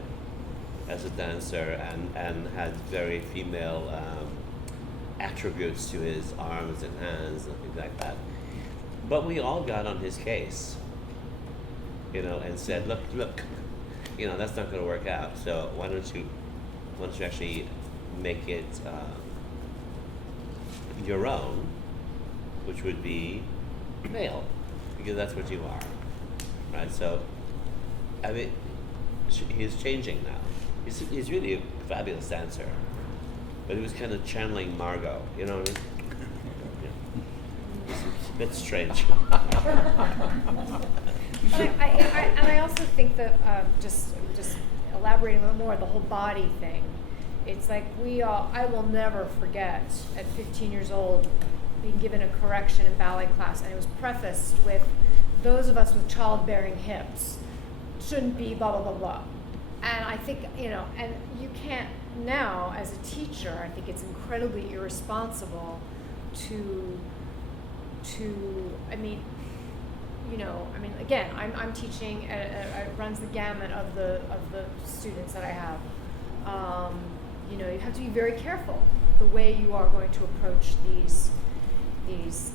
as a dancer and had very female attributes to his arms and hands and things like that. But we all got on his case, and said, look, that's not going to work out. So why don't you actually make it your own, which would be male, because that's what you are, right? So, I mean, he's changing now. He's really a fabulous dancer, but he was kind of channeling Margot, you know what I mean? Yeah. It's a bit strange. And I also think that just elaborating a little more, the whole body thing. It's like I will never forget at 15 years old being given a correction in ballet class, and it was prefaced with, those of us with childbearing hips shouldn't be blah, blah, blah, blah. And I think, and you can't now, as a teacher, I think it's incredibly irresponsible to again, I'm teaching, it runs the gamut of the students that I have. You have to be very careful the way you are going to approach these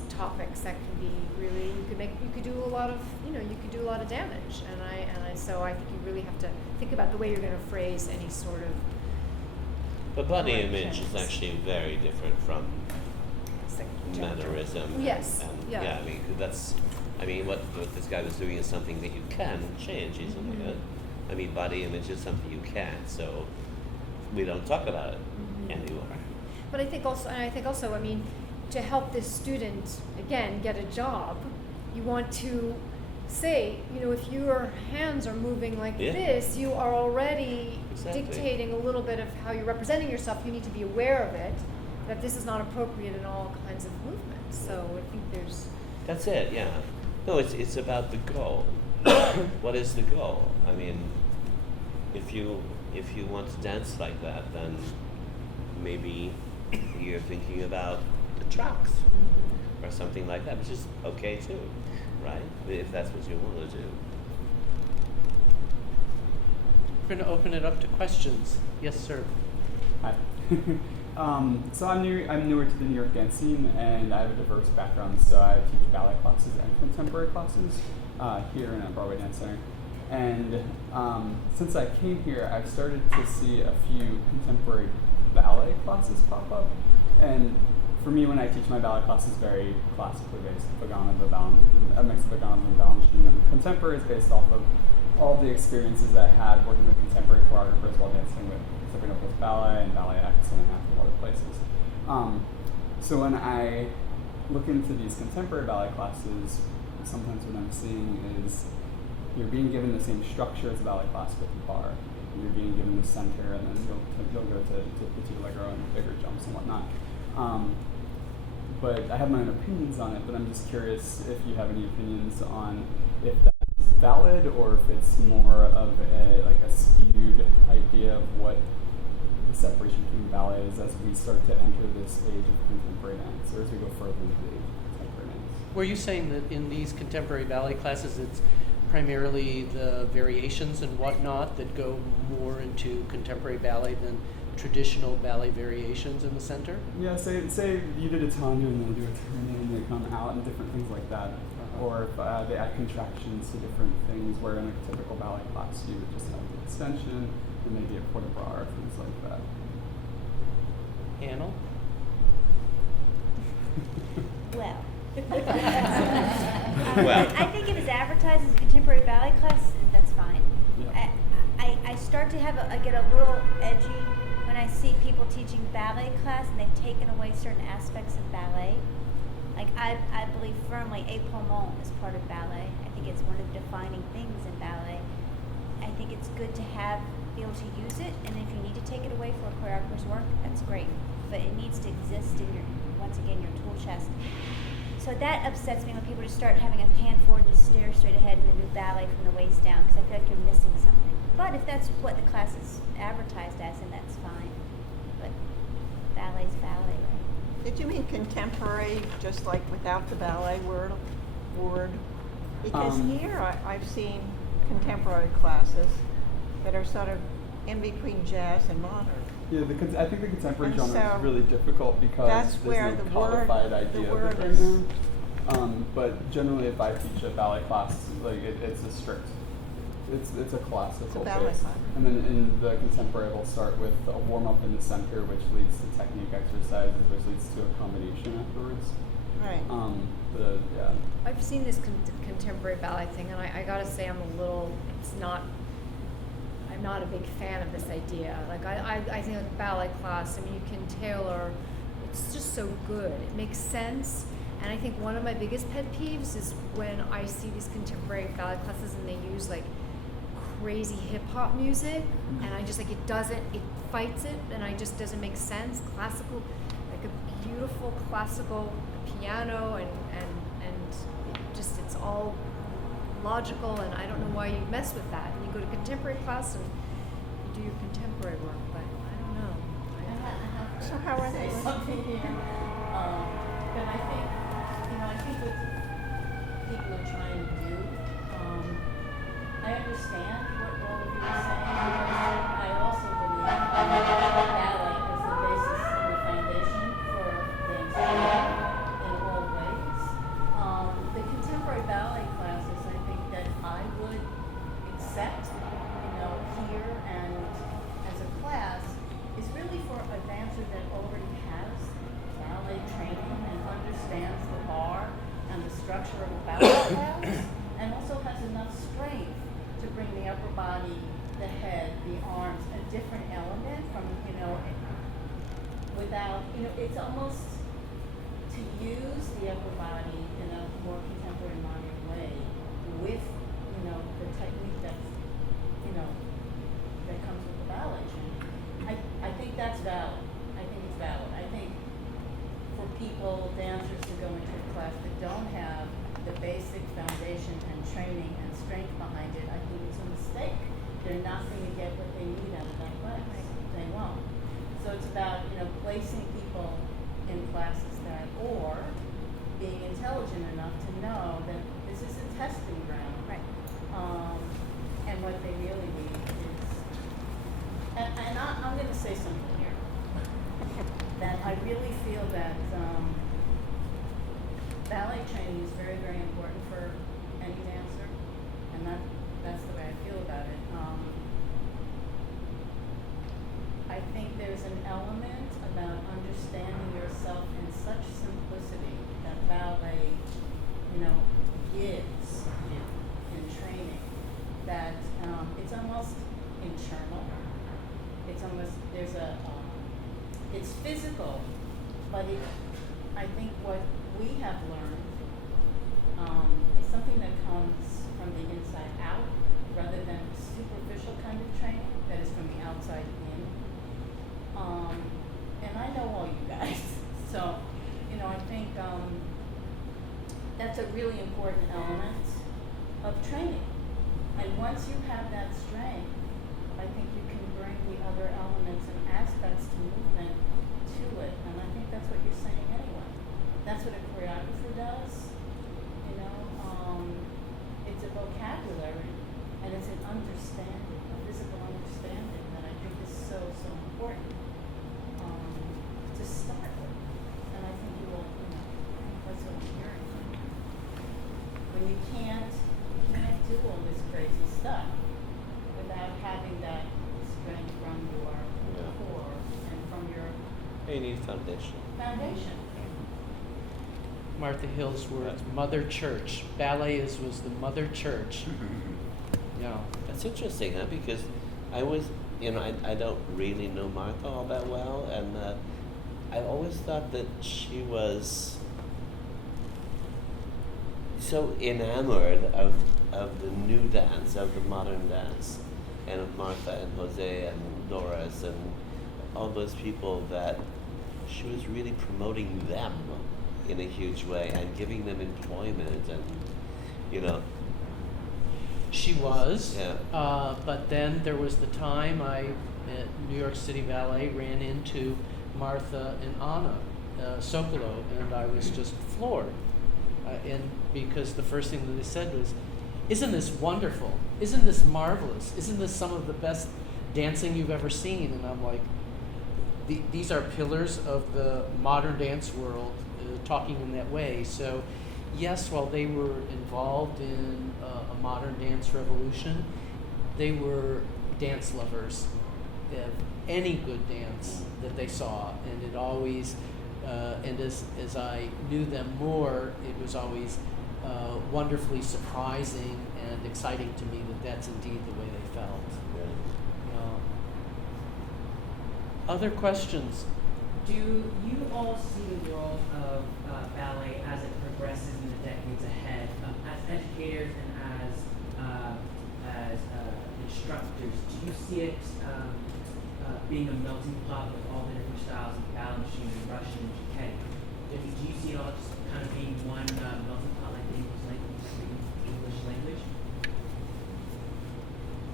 topics that can be really, you could do a lot of damage. So I think you really have to think about the way you're going to phrase any sort of. But body corrections. image is actually very different from mannerism. Yes. And yeah. What this guy was doing is something that you can change easily. Mm-hmm. Body image is something you can't, so we don't talk about it anymore. But I think also, to help this student, again, get a job, you want to say, if your hands are moving like this, you are already dictating a little bit of how you're representing yourself. You need to be aware of it, that this is not appropriate in all kinds of movements. So I think there's. That's it, yeah. No, it's about the goal. What is the goal? If you want to dance like that, then maybe you're thinking about the tracks or something like that, which is okay too, right? If that's what you want to do. We're going to open it up to questions. Yes, sir. Hi. So I'm newer to the New York dance scene, and I have a diverse background. So I teach ballet classes and contemporary classes here in a Broadway Dance Center. And since I came here, I've started to see a few contemporary ballet classes pop up. And for me, when I teach my ballet classes, very classically based, a mix of Vaganov and Balanchine. And contemporary is based off of all the experiences I had working with contemporary choreographers while dancing with Stephanopoulos Ballet and Ballet X and a half of other places. So when I look into these contemporary ballet classes, sometimes what I'm seeing is you're being given the same structure as a ballet class with the bar. You're being given the center, and then you'll go to petit allegro and bigger jumps and whatnot. But I have my own opinions on it, but I'm just curious if you have any opinions on if that's valid or if it's more of a skewed idea of what the separation between ballet is as we start to enter this age of contemporary dance, or as we go further into the age of contemporary dance. Were you saying that in these contemporary ballet classes, it's primarily the variations and whatnot that go more into contemporary ballet than traditional ballet variations in the center? Yeah, say you did a tanya and then do a turn and they come out and different things like that. Or if they add contractions to different things, where in a typical ballet class you would just have the extension and maybe a port de bras or things like that. Anil? Well. Well. I think if it's advertised as a contemporary ballet class, that's fine. Yeah. I start to I get a little edgy when I see people teaching ballet class and they've taken away certain aspects of ballet. Like I believe firmly épaulement is part of ballet. I think it's one of the defining things in ballet. I think it's good to be able to use it, and if you need to take it away for a choreographer's work, that's great. But it needs to exist in once again, your tool chest. So that upsets me when people just start having a pan forward, just stare straight ahead in the new ballet from the waist down, because I feel like you're missing something. But if that's what the class is advertised as, then that's fine. But ballet's ballet, right? Did you mean contemporary, just like without the ballet word? Because Um, here I've seen contemporary classes that are sort of in between jazz and modern. Yeah, I think the contemporary And genre so is really difficult because that's there's where no the word- codified the idea word of it is- right now. But generally, if I teach a ballet class, like it's a strict, it's a classical It's a ballet base. class. And then in the contemporary, we'll start with a warm up in the center, which leads to technique exercises, which leads to a combination afterwards. Right. Yeah. I've seen this contemporary ballet thing, and I gotta say I'm not a big fan of this idea. Like I think like ballet class, I mean, you can tailor, it's just so good. It makes sense. And I think one of my biggest pet peeves is when I see these contemporary ballet classes and they use like crazy hip hop music, and I just like it fights it, and I just doesn't make sense. Classical, like a beautiful classical piano, and it's all logical, and I don't know why you mess with that. And you go to contemporary class and you do your contemporary work, but I don't know. So how are they? Say something here. But I think what people are trying to do, I understand what all of you are saying, because I also believe ballet is the basis and the foundation for dance in all ways. The contemporary ballet classes, I think that I would accept, here and as a class, is really for a dancer that already has ballet training and understands the bar and the structure of a ballet class, and also has enough strength to bring the upper body, the head, the arms, a different element from, without, it's almost to use the upper body in a more contemporary modern way with, the technique that's, that comes with the ballet training. I think that's valid. I think it's valid. I think for people, dancers to go into a class that don't have the basic foundation and training and strength behind it, I think it's a mistake. They're not going to get what they need out of that class. They won't. So it's about, placing people in classes or being intelligent enough to know that this is a testing ground. Right. And what they really need is, and I'm going to say something here, that I really feel that ballet training is very, very important for any dancer, and that's the way I feel about it. I think there's an element about understanding yourself in such simplicity that ballet, gives you in training, that it's almost internal. It's almost, it's physical, but I think what we have learned is something that comes from the inside out rather than a superficial kind of training that is from the outside in. And I know all you guys, so, I think that's a really important element of training. And once you have that strength, I think you can bring the other elements and aspects to movement to it. And I think that's what you're saying anyway. That's what a choreographer does. It's a vocabulary and it's an understanding, a physical understanding that I think is so, so important to start with. And I think you will, that's what I'm hearing. When you can't do all this crazy stuff without having that strength from your core and from your You need foundation. foundation. Martha Hill's words, mother church. Ballet was the mother church. Yeah. That's interesting, huh? Because I was, I don't really know Martha all that well, and I always thought that she was so enamored of the new dance, of the modern dance, and of Martha and Jose and Doris and all those people, that she was really promoting them in a huge way and giving them employment, and She was. Yeah. But then there was the time I, at New York City Ballet, ran into Martha and Anna Sokolow, and I was just floored. And because the first thing that they said was, "Isn't this wonderful? Isn't this marvelous? Isn't this some of the best dancing you've ever seen?" And I'm like, these are pillars of the modern dance world, talking in that way. So, yes, while they were involved in a modern dance revolution, they were dance lovers of any good dance that they saw, and it always, and as I knew them more, it was always wonderfully surprising and exciting to me that that's indeed the way they felt. Other questions? Do you all see the world of ballet as it progresses in the decades ahead, as educators and as instructors? Do you see it being a melting pot with all the different styles of ballet, Russian, and Czechette? Do you see it all just kind of being one melting pot like the English language?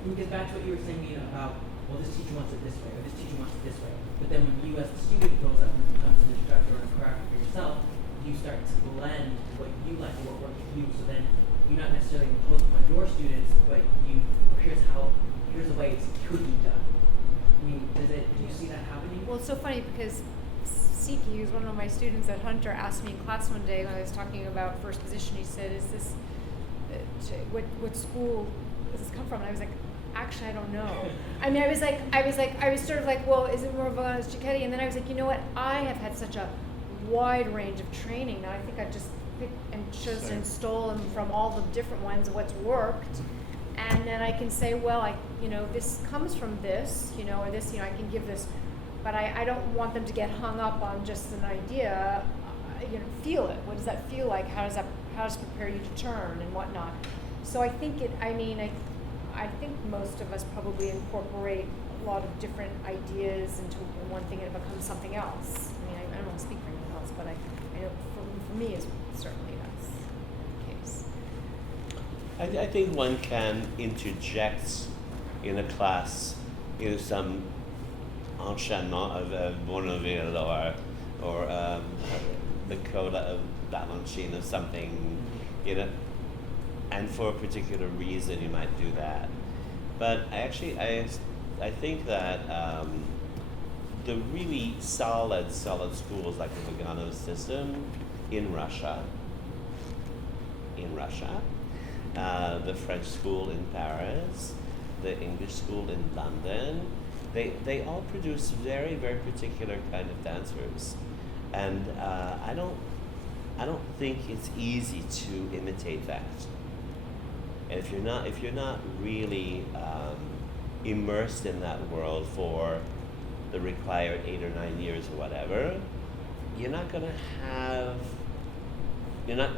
Because back to what you were saying, about, well, this teacher wants it this way, or this teacher wants it this way. But then when you as a student grows up and becomes an instructor or a choreographer yourself, you start to blend what you like and what works for you. So then you're not necessarily imposed upon your students, but here's the way it could be done. I mean, do you see that happening? Well, it's so funny because Siki, who's one of my students at Hunter, asked me in class one day when I was talking about first position. He said, "Is this what school does this come from?" And I was like, "Actually, I don't know." I mean, I was sort of like, well, is it more Vaughan Cicchetti? And then I was like, you know what? I have had such a wide range of training that I think I've just picked and chosen and stolen from all the different ones what's worked. And then I can say, well, this comes from this, or this, I can give this, but I don't want them to get hung up on just an idea. Feel it. What does that feel like? How does it prepare you to turn and whatnot? So I think I think most of us probably incorporate a lot of different ideas into one thing and it becomes something else. I mean, I don't want to speak for anyone else, but I know for me, it's certainly that's the case. I think one can interject in a class, some enchaînement of Bournonville or the coda of Balanchine or something, and for a particular reason you might do that. But I think that the really solid schools like the Lugano system in Russia, the French school in Paris, the English school in London, they all produce very, very particular kind of dancers. And I don't think it's easy to imitate that. And if you're not really immersed in that world for the required 8 or 9 years or whatever, you're not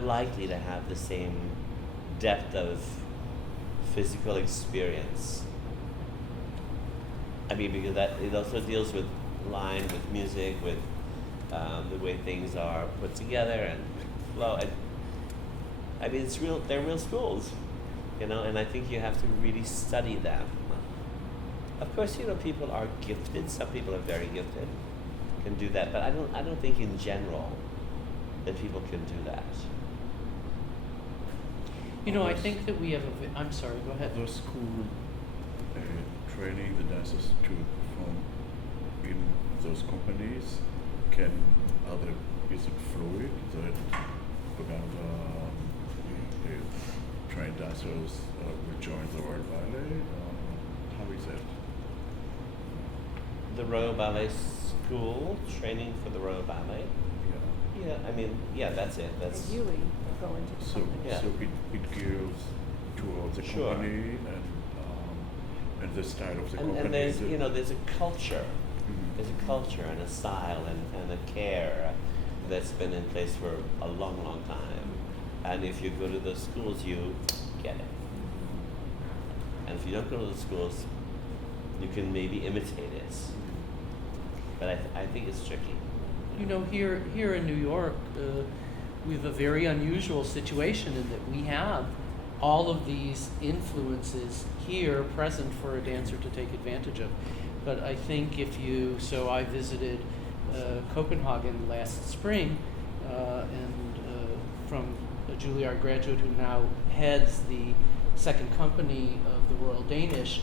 likely to have the same depth of physical experience. I mean, because it also deals with line, with music, with the way things are put together and flow. I mean, they're real schools, and I think you have to really study them. Of course, people are gifted. Some people are very gifted, can do that. But I don't think in general that people can do that. I think that we have I'm sorry, go ahead. Those school training the dancers to perform in those companies is it fluid that the trained dancers will join the Royal Ballet? How is that? The Royal Ballet School, training for the Royal Ballet? Yeah. Yeah, I mean, yeah, that's it. That's Ideally, they'll go into the So, company. Yeah. so it gears towards the Sure. company and the style of the company. and there's the- you know there's a culture. Mhm. There's a culture and a style and a care that's been in place for a long, long time. And if you go to those schools, you get it. And if you don't go to the schools, you can maybe imitate it. But I think it's tricky. You know, here in New York, we have a very unusual situation in that we have all of these influences here present for a dancer to take advantage of. But I think so I visited Copenhagen last spring, and from a Juilliard graduate who now heads the second company of the Royal Danish,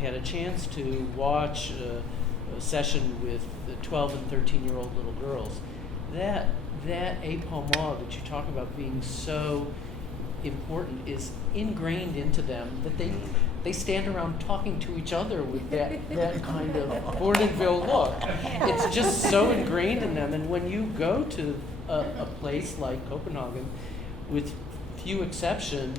had a chance to watch a session with the 12 and 13-year-old little girls. That épaulement that you talk about being so important is ingrained into them that they stand around talking to each other with that kind of Bournonville look. It's just so ingrained in them. And when you go to a place like Copenhagen, with few exception,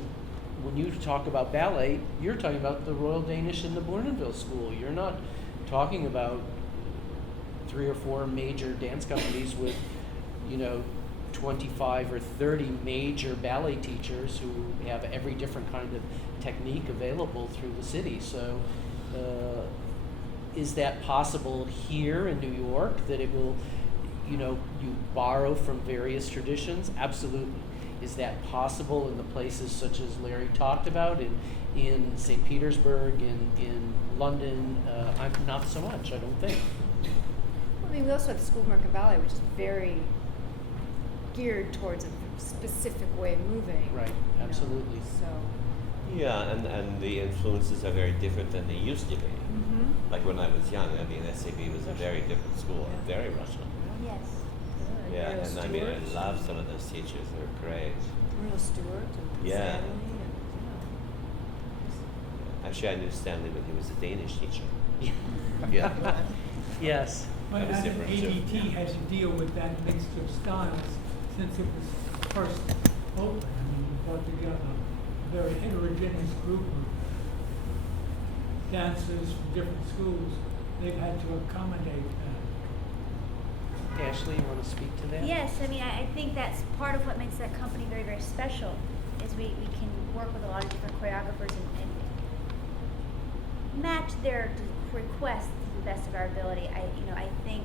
when you talk about ballet, you're talking about the Royal Danish and the Bournonville School. You're not talking about 3 or 4 major dance companies with, 25 or 30 major ballet teachers who have every different kind of technique available through the city. So is that possible here in New York, that it will, you borrow from various traditions? Absolutely. Is that possible in the places such as Larry talked about, in St. Petersburg, in London? I'm not so much, I don't think. I mean, we also have the School of American Ballet, which is very geared towards a specific way of moving. Right, absolutely. So. Yeah, and the influences are very different than they used to be. Mm-hmm. Like when I was young, SAB was a very different school, Yeah. very Russian. Yes. Yeah, Ariel and I mean, I Stewart. love some of those teachers. They're great. Ariel Stewart and Yeah. Stanley and, Actually, I knew Stanley when he was a Danish teacher. Yeah. Yes. But That was as an different, too. ADT had to deal with that mixture of styles since it was first open. I mean, you brought together a very heterogeneous group of dancers from different schools. They've had to accommodate that. Ashley, you want to speak to that? Yes, I mean, I think that's part of what makes that company very, very special, is we can work with a lot of different choreographers and match their requests to the best of our ability. I think,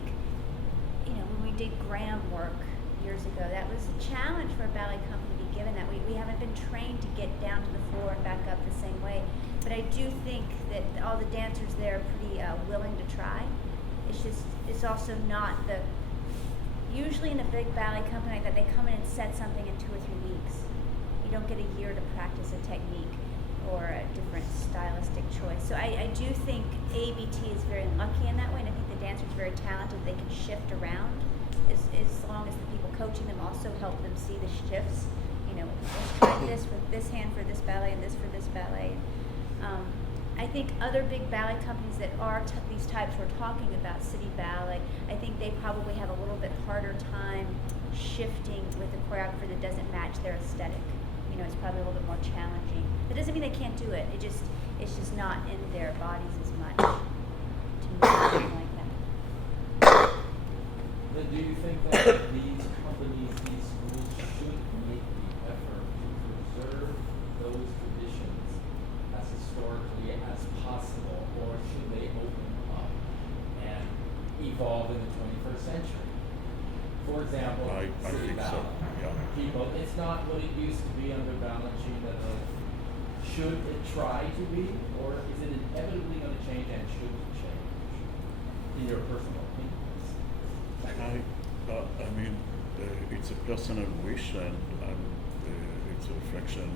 when we did Graham work years ago, that was a challenge for a ballet company to be given that. We haven't been trained to get down to the floor and back up the same way. But I do think that all the dancers there are pretty willing to try. It's also not usually in a big ballet company like that, they come in and set something in 2 or 3 weeks. You don't get a year to practice a technique or a different stylistic choice. So I do think ABT is very lucky in that way, and I think the dancers are very talented. They can shift around as long as the people coaching them also help them see the shifts. Let's try this with this hand for this ballet and this for this ballet. I think other big ballet companies that are these types we're talking about, City Ballet, I think they probably have a little bit harder time shifting with a choreographer that doesn't match their aesthetic. It's probably a little bit more challenging. That doesn't mean they can't do it. It's just not in their bodies as much to move something like that. Then do you think that these companies, these schools should make the effort to preserve those traditions as historically as possible, or should they open up and evolve in the 21st century? For example, I City think so, Ballet. yeah. People, it's not what it used to be under Balanchine. Should it try to be, or is it inevitably going to change, and should it change? In your personal opinion? I mean, it's a personal wish, and it's a reflection.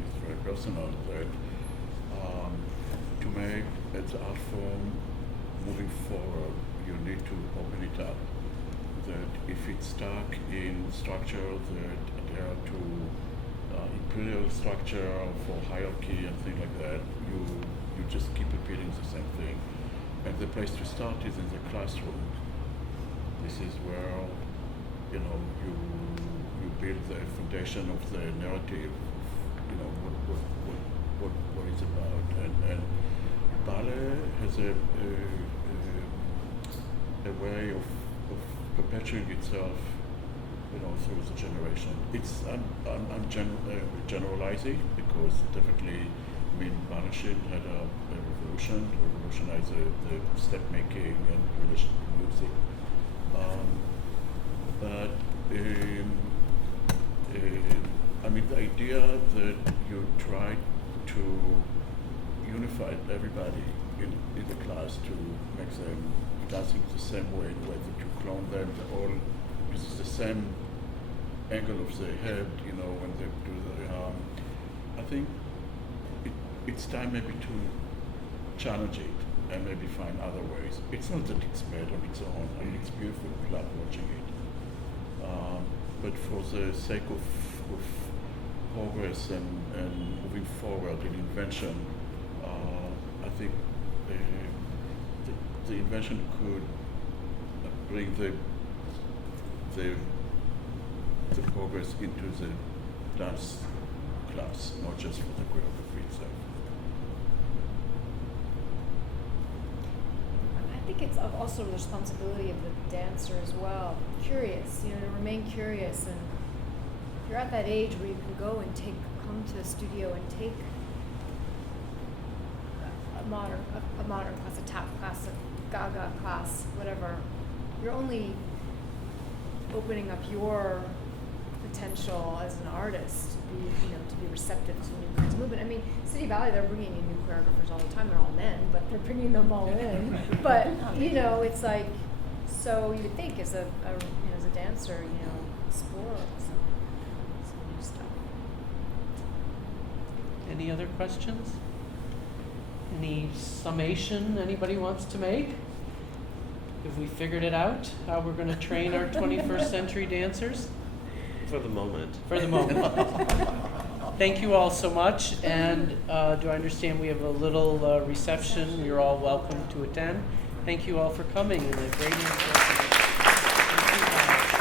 It's very personal that to make its art form moving forward, you need to open it up. That if it's stuck in structures that adhere to imperial structure for hierarchy and things like that, you just keep repeating the same thing. And the place to start is in the classroom. This is where you know, you build the foundation of the narrative, you know, what it's about, and ballet has a way of perpetuating itself, you know, through the generation. It's I'm generalizing because definitely, I mean, Balanchine had a revolutionized the step making and relation to music. But I mean, the idea that you try to unify everybody in the class to make them dancing the same way, the way that you clone them, they all uses the same angle of the head, you know, when they do the. I think it's time maybe to challenge it and maybe find other ways. It's not that it's bad on its own. I mean, it's beautiful. We love watching it. But for the sake of progress and moving forward in invention, I think the invention could bring the progress into the dance class, not just for the choreography itself. I think it's also the responsibility of the dancer as well. Curious, you know, to remain curious, and if you're at that age where you can go and come to a studio and take a modern class, a tap class, a Gaga class, whatever, you're only opening up your potential as an artist to be, you know, to be receptive to new kinds of movement. I mean, City Ballet, they're bringing in new choreographers all the time. They're all men, but they're bringing them all in. But you know, it's like, so you would think as a you know, as a dancer, you know, explore some new stuff. Any other questions? Any summation anybody wants to make? Have we figured it out, how we're going to train our 21st century dancers? For the moment. For the moment. Thank you all so much. And do I understand we have a little reception? You're all welcome to attend. Thank you all for coming and a great invitation. Thank you.